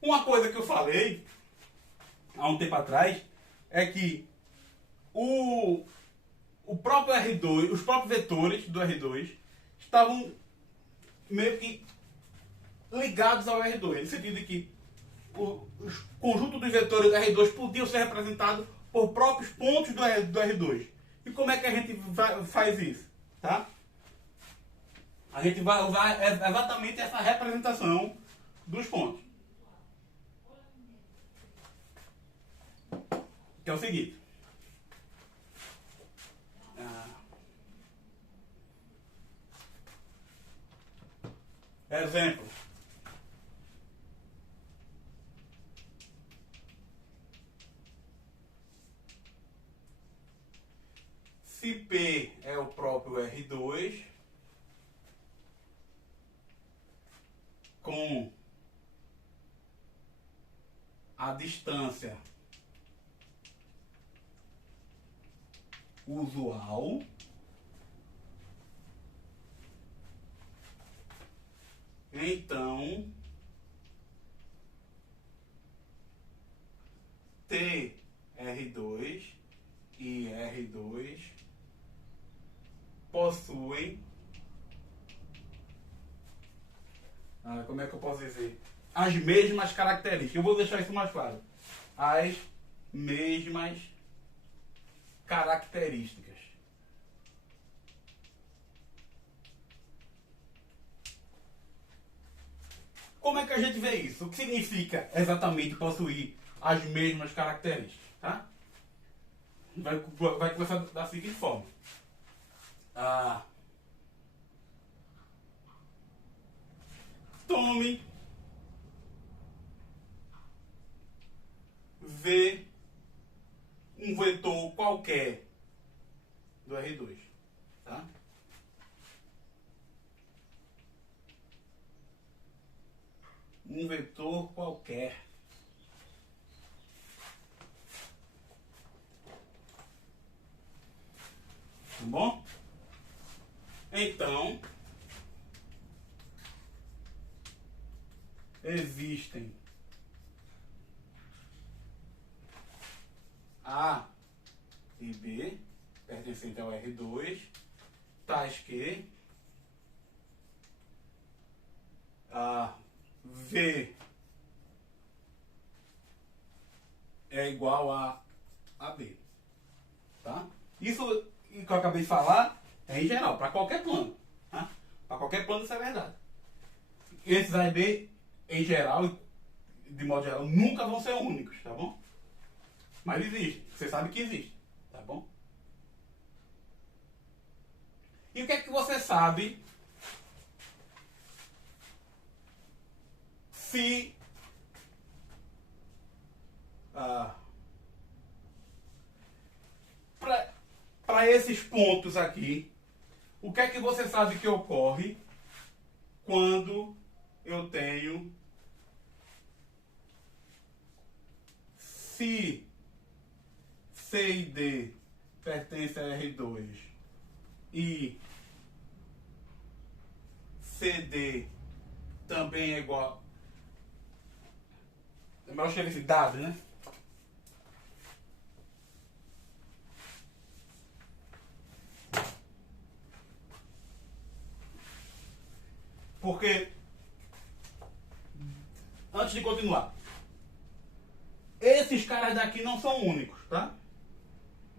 Uma coisa que eu falei há um tempo atrás é que o próprio R2, os próprios vetores do R2 estavam meio que ligados ao R2, no sentido de que o conjunto dos vetores do R2 podiam ser representados por próprios pontos do R2. E como é que a gente faz isso? Tá? A gente vai usar exatamente essa representação dos pontos. Que é o seguinte. Exemplo. Se P é o próprio R2 com a distância usual, então TR2 e R2 possuem, como é que eu posso dizer? As mesmas características. Eu vou deixar isso mais claro. As mesmas características. Como é que a gente vê isso? O que significa exatamente possuir as mesmas características? Tá? Vai começar da seguinte forma. Tome V um vetor qualquer do R2. Tá? Um vetor qualquer. Tá bom? Então, existem A e B, pertencentes ao R2, tais que V é igual a B. Tá? Isso que eu acabei de falar é em geral, para qualquer plano. Tá? Para qualquer plano isso é verdade. Esses A e B, em geral, de modo geral, nunca vão ser únicos, tá bom? Mas existe, você sabe que existe, tá bom? E o que é que você sabe se para esses pontos aqui, o que é que você sabe que ocorre quando eu tenho se C e D pertencem a R2 e CD também é igual. É melhor escrever esse dado, né? Porque, antes de continuar, esses caras daqui não são únicos, tá?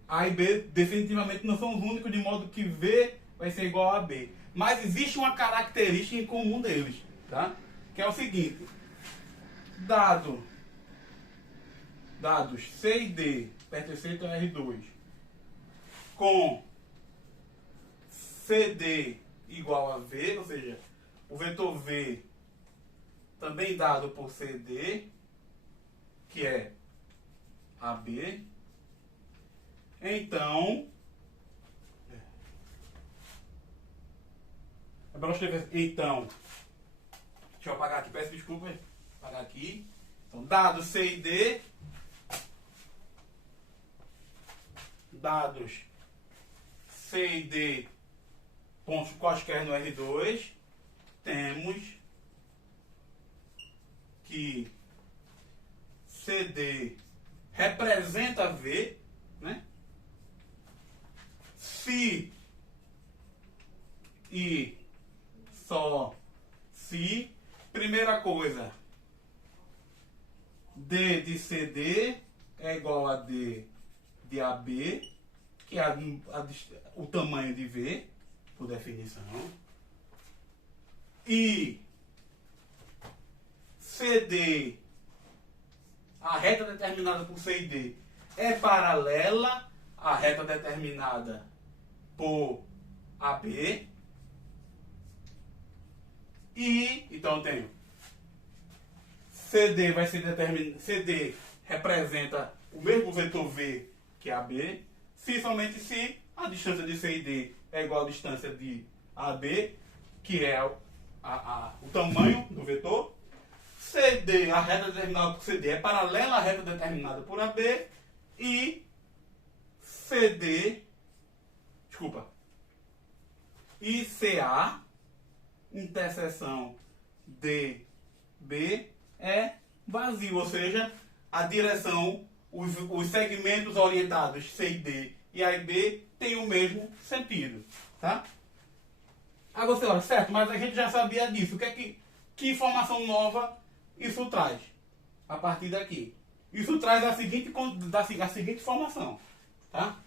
A e B definitivamente não são os únicos, de modo que V vai ser igual a B. Mas existe uma característica em comum deles, tá? Que é o seguinte: dados C e D pertencentes a R2 com CD igual a V, ou seja, o vetor V também dado por CD, que é AB. Então, é para escrever. Então, deixa eu apagar aqui, peço desculpa. Apagar aqui. Então, dados C e D, dados C e D, pontos quaisquer no R2, temos que CD representa V, né? Se e só se, primeira coisa, D de CD é igual a D de AB, que é o tamanho de V, por definição. E CD, a reta determinada por C e D, é paralela à reta determinada por AB. E, então eu tenho CD vai ser determinado, CD representa o mesmo vetor V que AB, se somente se a distância de C e D é igual à distância de AB, que é o tamanho do vetor. CD, a reta determinada por CD é paralela à reta determinada por AB, e e CA, interseção DB, é vazio, ou seja, a direção, os segmentos orientados C e D e A e B têm o mesmo sentido, tá? Aí você olha, certo, mas a gente já sabia disso. Que informação nova isso traz? A partir daqui. Isso traz a seguinte informação, tá?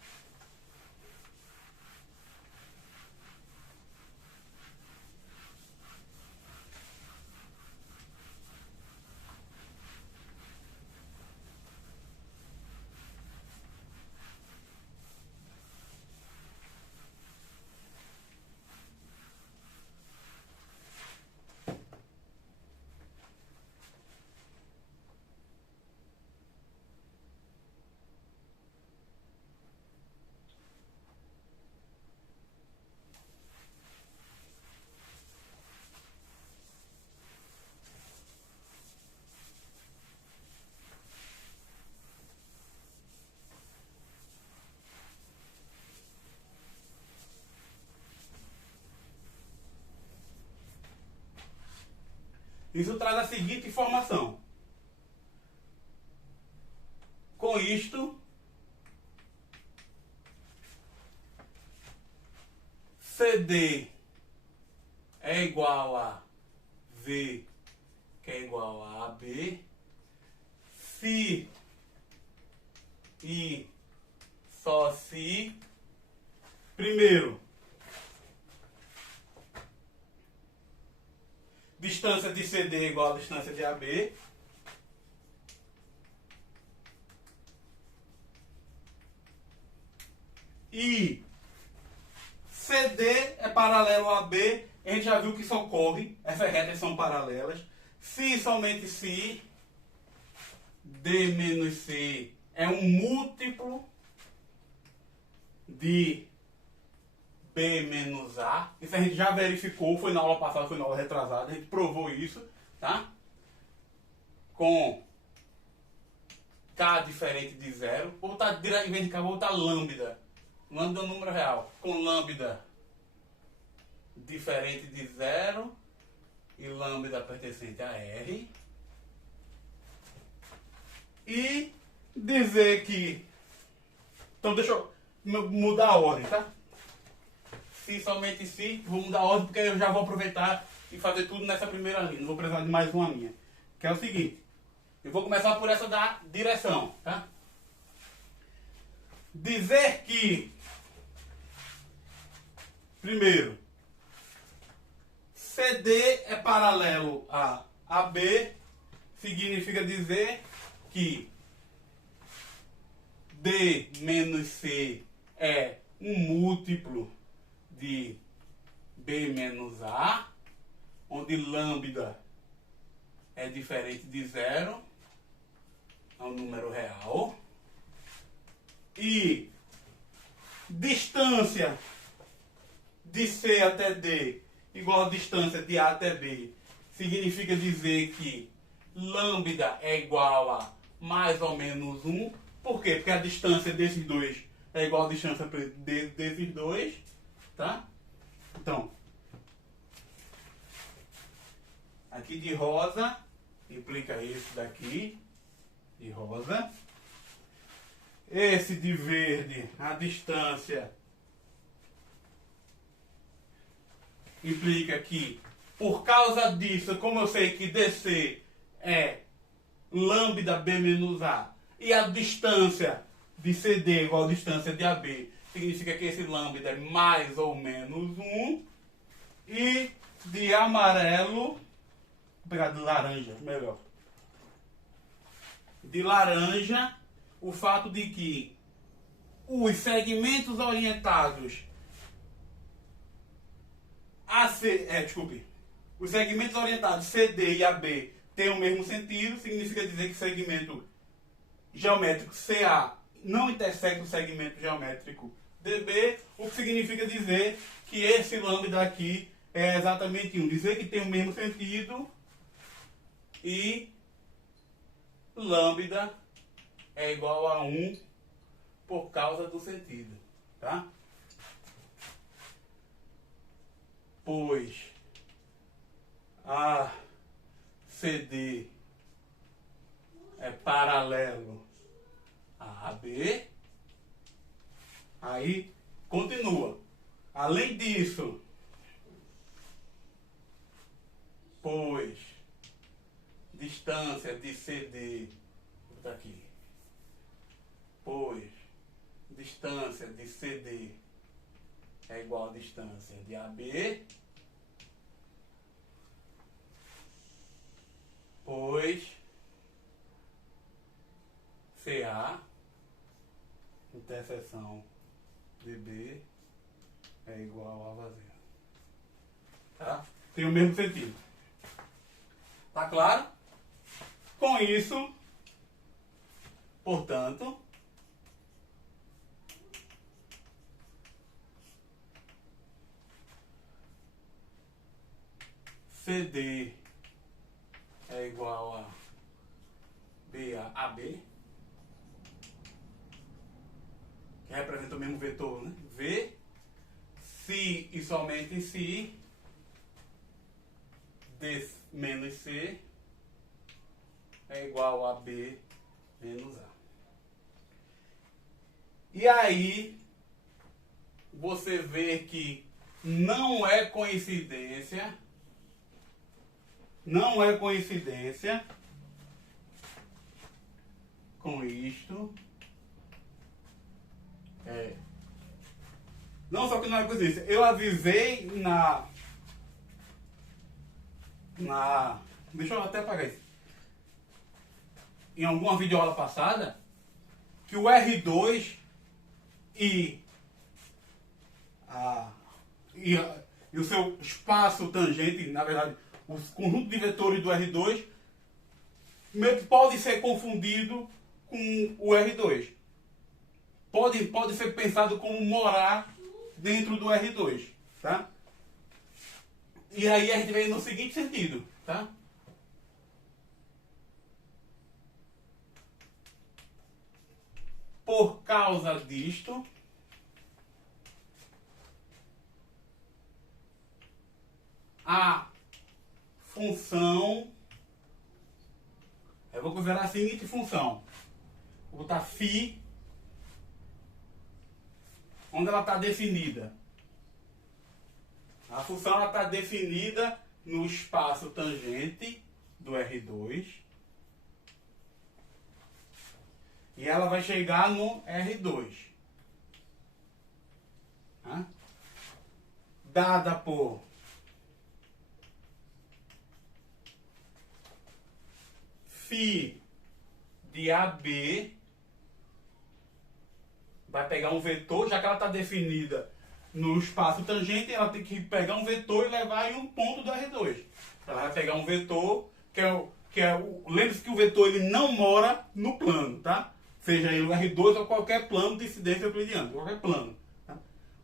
Isso traz a seguinte informação. Com isto, CD é igual a V, que é igual a AB, se e só se, primeiro, distância de CD é igual a distância de AB. E CD é paralelo a AB. A gente já viu que isso ocorre. Essas retas são paralelas. Se somente se, D menos C é um múltiplo de B menos A. Isso a gente já verificou, foi na aula passada, foi na aula retrasada, a gente provou isso, tá? Com K diferente de zero. Vou botar, em vez de K, vou botar lambda. Lambda é um número real. Com lambda diferente de zero e lambda pertencente a R. E dizer que... Então deixa eu mudar a ordem, tá? Se somente se, vou mudar a ordem porque eu já vou aproveitar e fazer tudo nessa primeira linha. Não vou precisar de mais uma linha. Que é o seguinte. Eu vou começar por essa da direção, tá? Dizer que, primeiro, CD é paralelo a AB significa dizer que D menos C é um múltiplo de B menos A, onde lambda é diferente de zero, é um número real. E distância de C até D igual a distância de A até B significa dizer que lambda é igual a mais ou menos 1. Por quê? Porque a distância desses dois é igual a distância desses dois, tá? Então, aqui de rosa implica esse daqui. de rosa. Esse de verde, a distância implica que, por causa disso, como eu sei que DC é lambda B menos A, e a distância de CD é igual a distância de AB, significa que esse lambda é mais ou menos 1. E de amarelo, vou pegar de laranja, melhor. De laranja, o fato de que os segmentos orientados os segmentos orientados CD e AB têm o mesmo sentido, significa dizer que o segmento geométrico CA não intersecta o segmento geométrico DB, o que significa dizer que esse lambda aqui é exatamente 1. Dizer que tem o mesmo sentido e lambda é igual a 1 por causa do sentido, tá? Pois a CD é paralelo a AB, aí continua. Além disso, pois distância de CD, vou botar aqui, pois distância de CD é igual a distância de AB, pois CA, interseção de B, é igual a vazio. Tá? Tem o mesmo sentido. Tá claro? Com isso, portanto, CD é igual a BA AB, que representa o mesmo vetor, né? V, se e somente se, D menos C é igual a B menos A. E aí, você vê que não é coincidência com isto. Não só que não é coincidência. Eu avisei deixa eu até apagar isso. Em alguma videoaula passada, que o R2 e o seu espaço tangente, na verdade, o conjunto de vetores do R2 meio que pode ser confundido com o R2. Pode ser pensado como morar dentro do R2, tá? E aí a gente vem no seguinte sentido, tá? Por causa disto, a função, eu vou considerar a seguinte função, vou botar φ, onde ela está definida. A função está definida no espaço tangente do R2 e ela vai chegar no R2. Tá? Dada por φ de AB, vai pegar um vetor, já que ela está definida no espaço tangente, ela tem que pegar um vetor e levar em um ponto do R2. Ela vai pegar um vetor, lembre-se que o vetor ele não mora no plano, tá? Seja ele o R2 ou qualquer plano de incidência euclidiana, qualquer plano. Tá?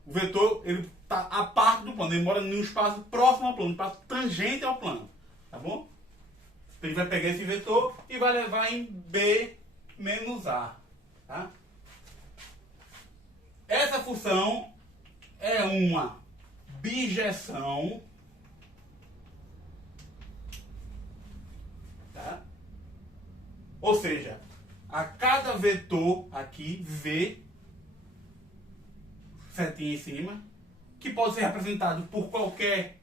O vetor, ele está a parte do plano, ele mora num espaço próximo ao plano, um espaço tangente ao plano, tá bom? Ele vai pegar esse vetor e vai levar em B menos A, tá? Essa função é uma bijeção, tá? Ou seja, a cada vetor aqui, V, setinha em cima, que pode ser representado por qualquer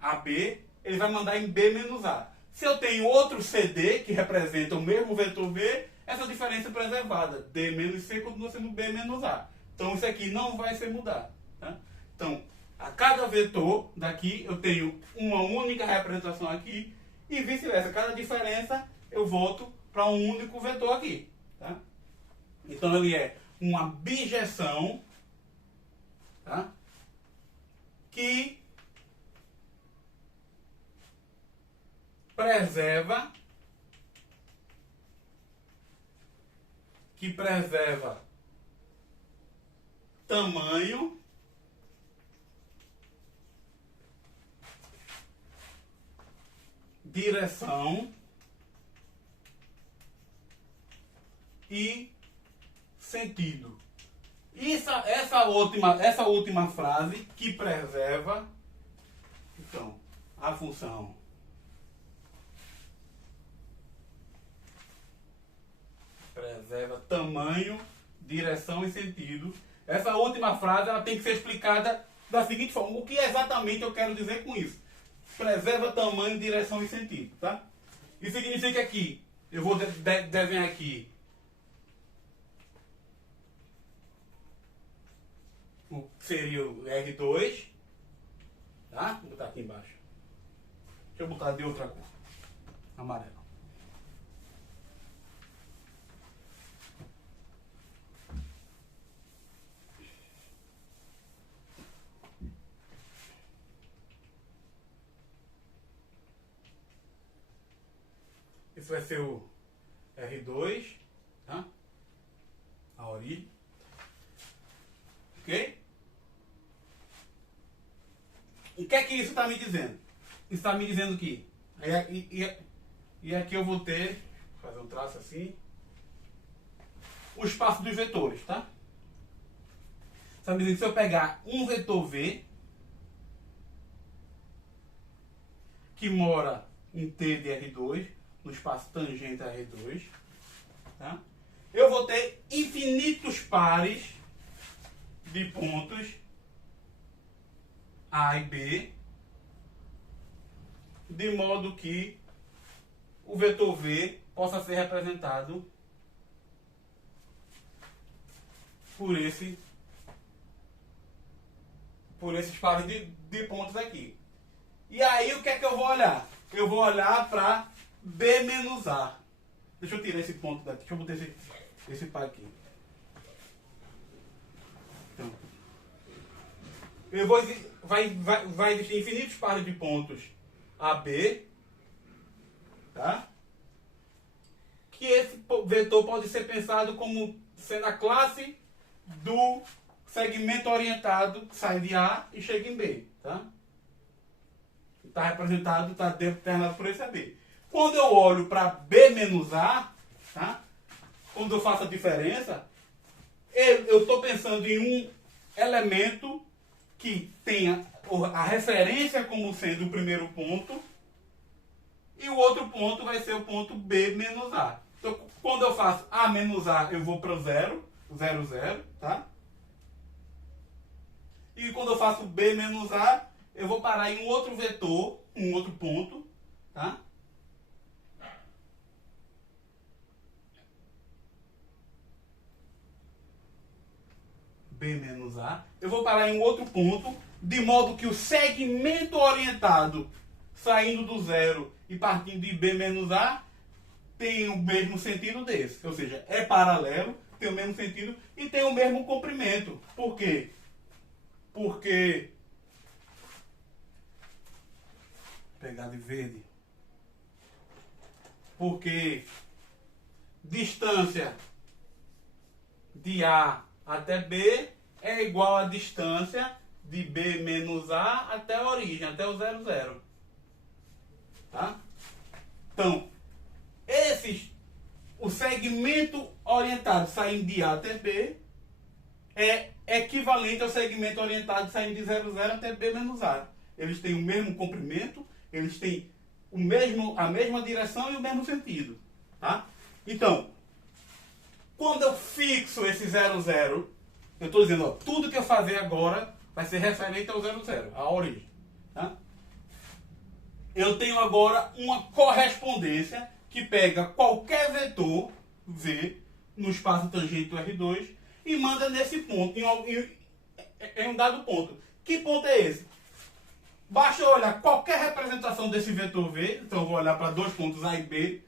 AB, ele vai mandar em B menos A. Se eu tenho outro CD, que representa o mesmo vetor V, essa diferença é preservada. D menos C continua sendo B menos A. Então isso aqui não vai ser mudado. Tá? Então, a cada vetor daqui, eu tenho uma única representação aqui, e vice-versa. Cada diferença, eu volto para um único vetor aqui. Tá? Então ele é uma bijeção, tá? Que preserva tamanho direção e sentido. Essa última frase que preserva, então, a função preserva tamanho, direção e sentido. Essa última frase ela tem que ser explicada da seguinte forma: o que exatamente eu quero dizer com isso? Preserva tamanho, direção e sentido, tá? Isso significa que eu vou desenhar aqui o que seria o R2, tá? Vou botar aqui embaixo. Deixa eu botar de outra cor, amarelo. Esse vai ser o R2, tá? A origem. Ok? O que é que isso está me dizendo? Isso está me dizendo que... E aqui eu vou ter... Fazer um traço assim. O espaço dos vetores, tá? Está me dizendo que se eu pegar um vetor V, que mora em T de R2, no espaço tangente a R2, tá? Eu vou ter infinitos pares de pontos A e B, de modo que o vetor V possa ser representado por esses pares de pontos aqui. E aí o que é que eu vou olhar? Eu vou olhar para B menos A. Deixa eu tirar esse ponto daqui. Deixa eu botar esse par aqui. Então, vai existir infinitos pares de pontos AB, tá? Que esse vetor pode ser pensado como sendo a classe do segmento orientado que sai de A e chega em B, tá? Está representado, está determinado por esse AB. Quando eu olho para B menos A, tá? Quando eu faço a diferença, eu estou pensando em um elemento que tenha a referência como sendo o primeiro ponto, e o outro ponto vai ser o ponto B menos A. Então, quando eu faço A menos A, eu vou para o 0, 0, 0, tá? E quando eu faço B menos A, eu vou parar em um outro vetor, um outro ponto, tá? B menos A. Eu vou parar em um outro ponto, de modo que o segmento orientado saindo do 0 e partindo de B menos A tem o mesmo sentido desse. Ou seja, é paralelo, tem o mesmo sentido e tem o mesmo comprimento. Por quê? Porque... Vou pegar de verde. Porque distância de A até B é igual à distância de B menos A até a origem, até o 0, 0. Tá? Então, o segmento orientado saindo de A até B é equivalente ao segmento orientado saindo de 0, 0 até B menos A. Eles têm o mesmo comprimento, eles têm a mesma direção e o mesmo sentido. Tá? Então, Quando eu fixo esse 0, 0, eu estou dizendo, ó, tudo que eu fazer agora vai ser referente ao 0, 0, a origem. Tá? Eu tenho agora uma correspondência que pega qualquer vetor V no espaço tangente do R2 e manda nesse ponto, em um dado ponto. Que ponto é esse? Basta eu olhar qualquer representação desse vetor V, então eu vou olhar para dois pontos A e B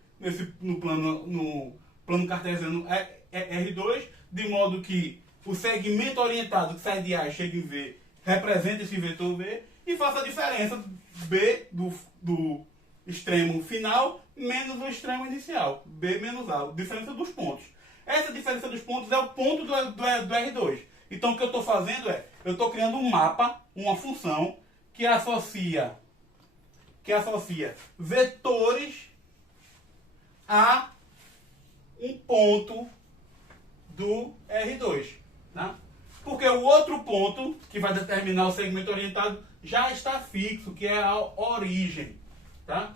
no plano cartesiano R2, de modo que o segmento orientado que sai de A e chega em V representa esse vetor V e faça a diferença B do extremo final menos o extremo inicial, B menos A, diferença dos pontos. Essa diferença dos pontos é o ponto do R2. Então o que eu estou fazendo é, eu estou criando um mapa, uma função que associa vetores a um ponto do R2. Tá? Porque o outro ponto que vai determinar o segmento orientado já está fixo, que é a origem. Tá?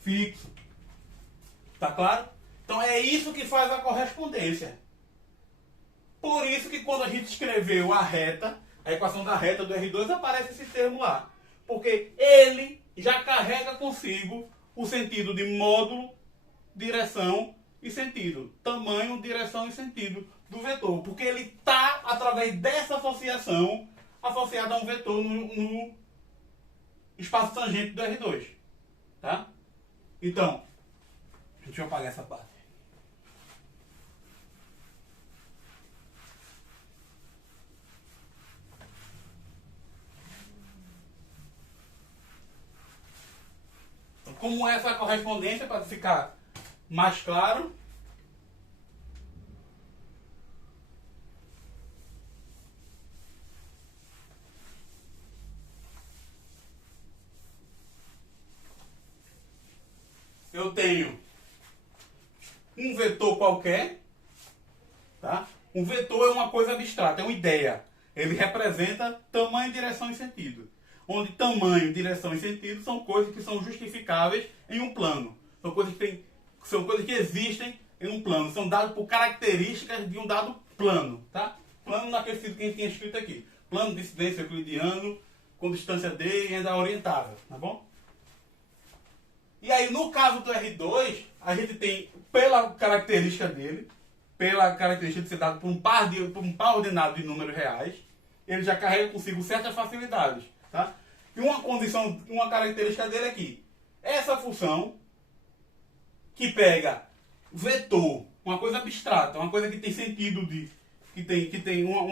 Fixo. Tá claro? Então é isso que faz a correspondência. Por isso que quando a gente escreveu a reta, a equação da reta do R2, aparece esse termo lá. Porque ele já carrega consigo o sentido de módulo, direção e sentido. Tamanho, direção e sentido do vetor. Porque ele está, através dessa associação, associado a um vetor no espaço tangente do R2. Tá? Então, deixa eu apagar essa parte. Então, como é essa correspondência, para ficar mais claro? Eu tenho um vetor qualquer, tá? Um vetor é uma coisa abstrata, é uma ideia. Ele representa tamanho, direção e sentido. Onde tamanho, direção e sentido são coisas que são justificáveis em um plano. São coisas que existem em um plano. São dados por características de um dado plano, tá? Plano naquele sentido que a gente tinha escrito aqui. Plano de incidência euclidiano com distância D e ainda orientável, tá bom? E aí, no caso do R2, a gente tem, pela característica dele, pela característica de ser dado por um par ordenado de números reais, ele já carrega consigo certas facilidades. Tá? E uma característica dele é que essa função, que pega vetor, uma coisa abstrata, uma coisa que tem sentido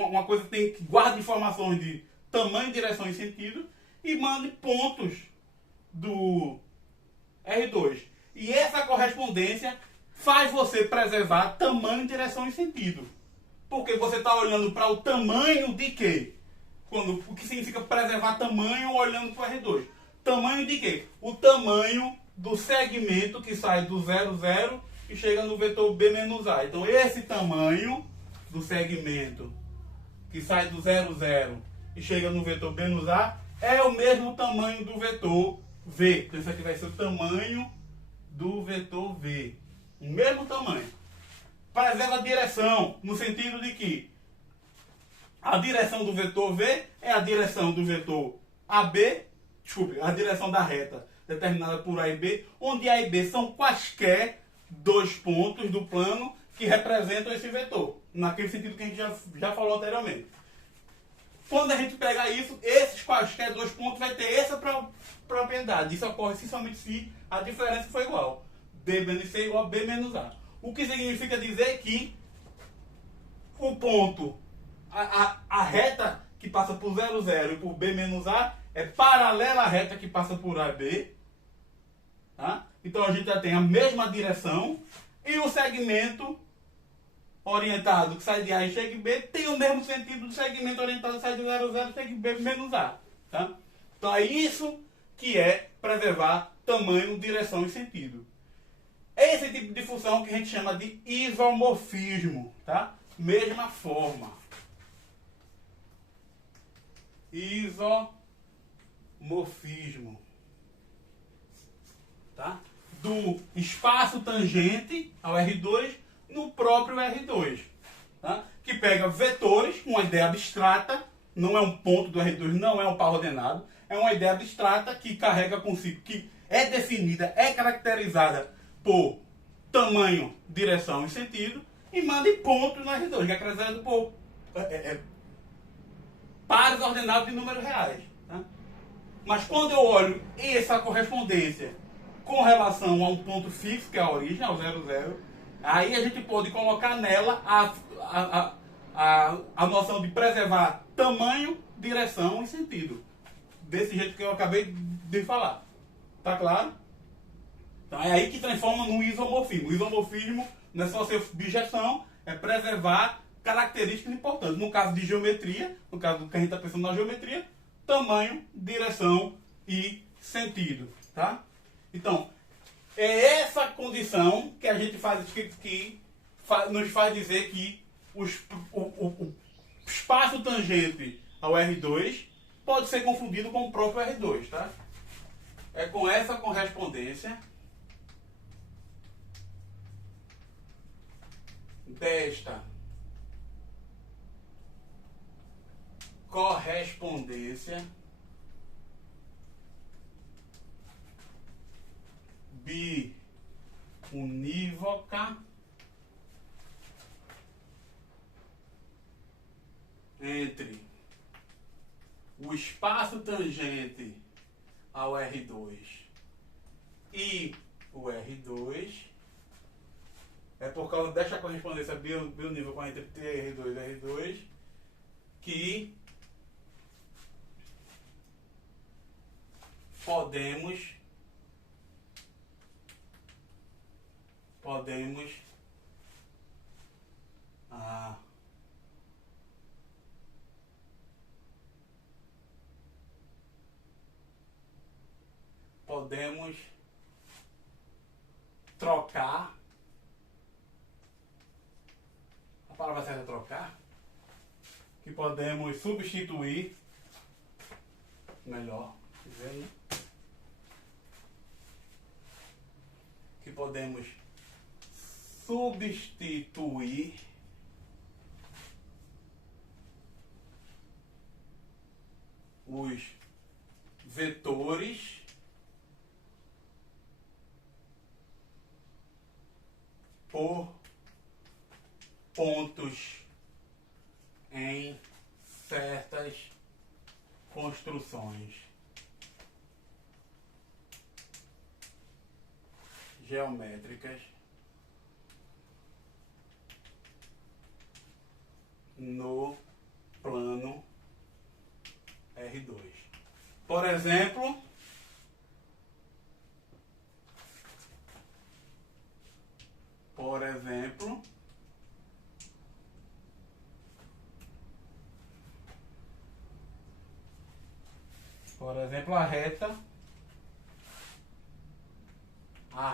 uma coisa que guarda informações de tamanho, direção e sentido, e manda pontos do R2. E essa correspondência faz você preservar tamanho, direção e sentido. Porque você está olhando para o tamanho de quê? O que significa preservar tamanho olhando para o R2? Tamanho de quê? O tamanho do segmento que sai do 0, 0 e chega no vetor B menos A. Então esse tamanho do segmento que sai do 0, 0 e chega no vetor B menos A é o mesmo tamanho do vetor V. Então isso aqui vai ser o tamanho do vetor V. O mesmo tamanho. Preserva a direção, no sentido de que a direção do vetor V é a direção do vetor AB, a direção da reta determinada por A e B, onde A e B são quaisquer dois pontos do plano que representam esse vetor, naquele sentido que a gente já falou anteriormente. Quando a gente pegar isso, esses quaisquer dois pontos vai ter essa propriedade. Isso ocorre essencialmente se a diferença for igual. D menos C igual a B menos A. O que significa dizer que o ponto, a reta que passa por 0, 0 e por B menos A é paralela à reta que passa por A e B. Tá? Então a gente já tem a mesma direção e o segmento orientado que sai de A e chega em B tem o mesmo sentido do segmento orientado que sai de 0, 0 e chega em B menos A. Tá? Então é isso que é preservar tamanho, direção e sentido. É esse tipo de função que a gente chama de isomorfismo, tá? Mesma forma. Isomorfismo. Tá? Do espaço tangente ao R2 no próprio R2, tá? Que pega vetores, uma ideia abstrata, não é um ponto do R2, não é um par ordenado, é uma ideia abstrata que carrega consigo, que é definida, é caracterizada por tamanho, direção e sentido, e manda em pontos no R2, que é caracterizado por pares ordenados de números reais. Tá? Mas quando eu olho essa correspondência com relação a um ponto fixo, que é a origem, ao 00, aí a gente pode colocar nela a noção de preservar tamanho, direção e sentido. Desse jeito que eu acabei de falar. Tá claro? Então é aí que transforma no isomorfismo. O isomorfismo não é só ser objeção, é preservar características importantes. No caso de geometria, no caso do que a gente está pensando na geometria, tamanho, direção e sentido. Tá? Então, é essa condição que a gente faz, que nos faz dizer que o espaço tangente ao R2 pode ser confundido com o próprio R2. Tá? É com essa correspondência desta correspondência biunívoca entre o espaço tangente ao R2 e o R2 é por causa desta correspondência biunívoca entre TR2 e R2 que podemos trocar, a palavra certa é trocar, que podemos substituir, melhor dizendo, que podemos substituir os vetores por pontos em certas construções geométricas no plano R2. Por exemplo, a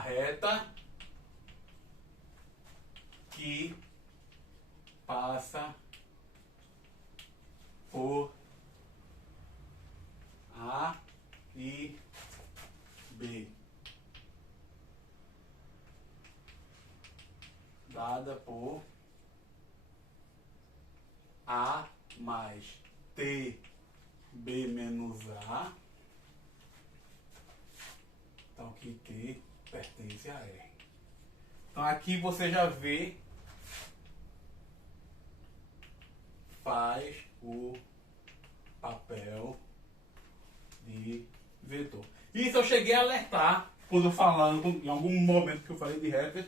reta que passa por A e B, dada por A mais TB menos A, então que T pertence a R. Então aqui você já vê, faz o papel de vetor. Isso eu cheguei a alertar quando eu falando, em algum momento que eu falei de retas,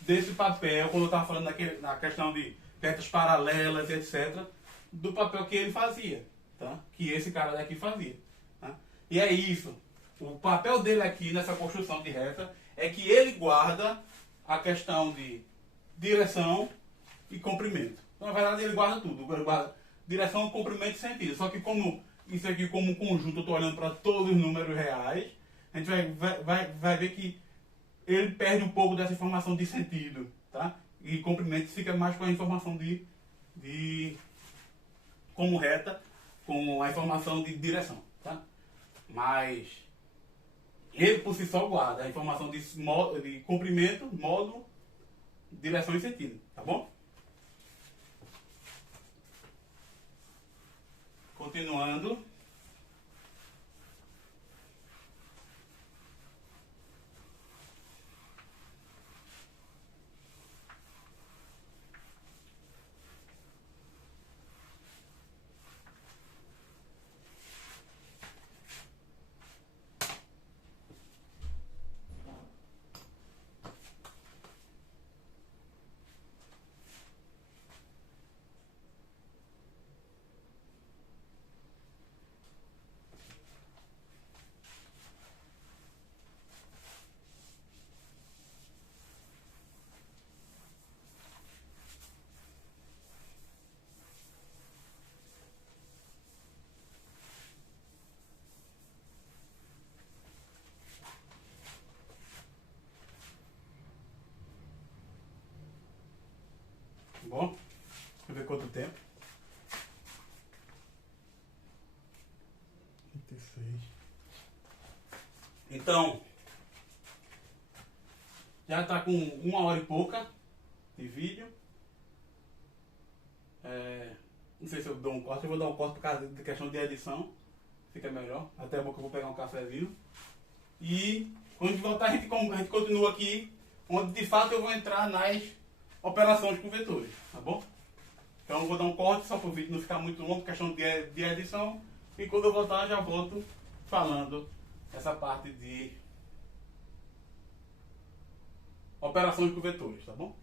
desse papel, quando eu estava falando na questão de retas paralelas, etc., do papel que ele fazia, tá? Que esse cara daqui fazia. Tá? E é isso. O papel dele aqui nessa construção de reta é que ele guarda a questão de direção e comprimento. Então, na verdade, ele guarda tudo. Ele guarda direção, comprimento e sentido. Só que como isso aqui como um conjunto, eu estou olhando para todos os números reais, a gente vai ver que ele perde um pouco dessa informação de sentido, tá? E comprimento fica mais com a informação de como reta, com a informação de direção, tá? Mas ele por si só guarda a informação de comprimento, módulo direção e sentido, tá bom? Continuando. Bom, deixa eu ver quanto tempo. 36. Então, já está com 1 hora e pouca de vídeo. Não sei se eu dou um corte, eu vou dar um corte por causa de questão de edição. Fica melhor. Até a boca eu vou pegar um cafezinho. E quando a gente voltar, a gente continua aqui, onde de fato eu vou entrar nas operações com vetores, tá bom? Então eu vou dar um corte só para o vídeo não ficar muito longo, questão de edição. E quando eu voltar, eu já volto falando essa parte de operações com vetores, tá bom?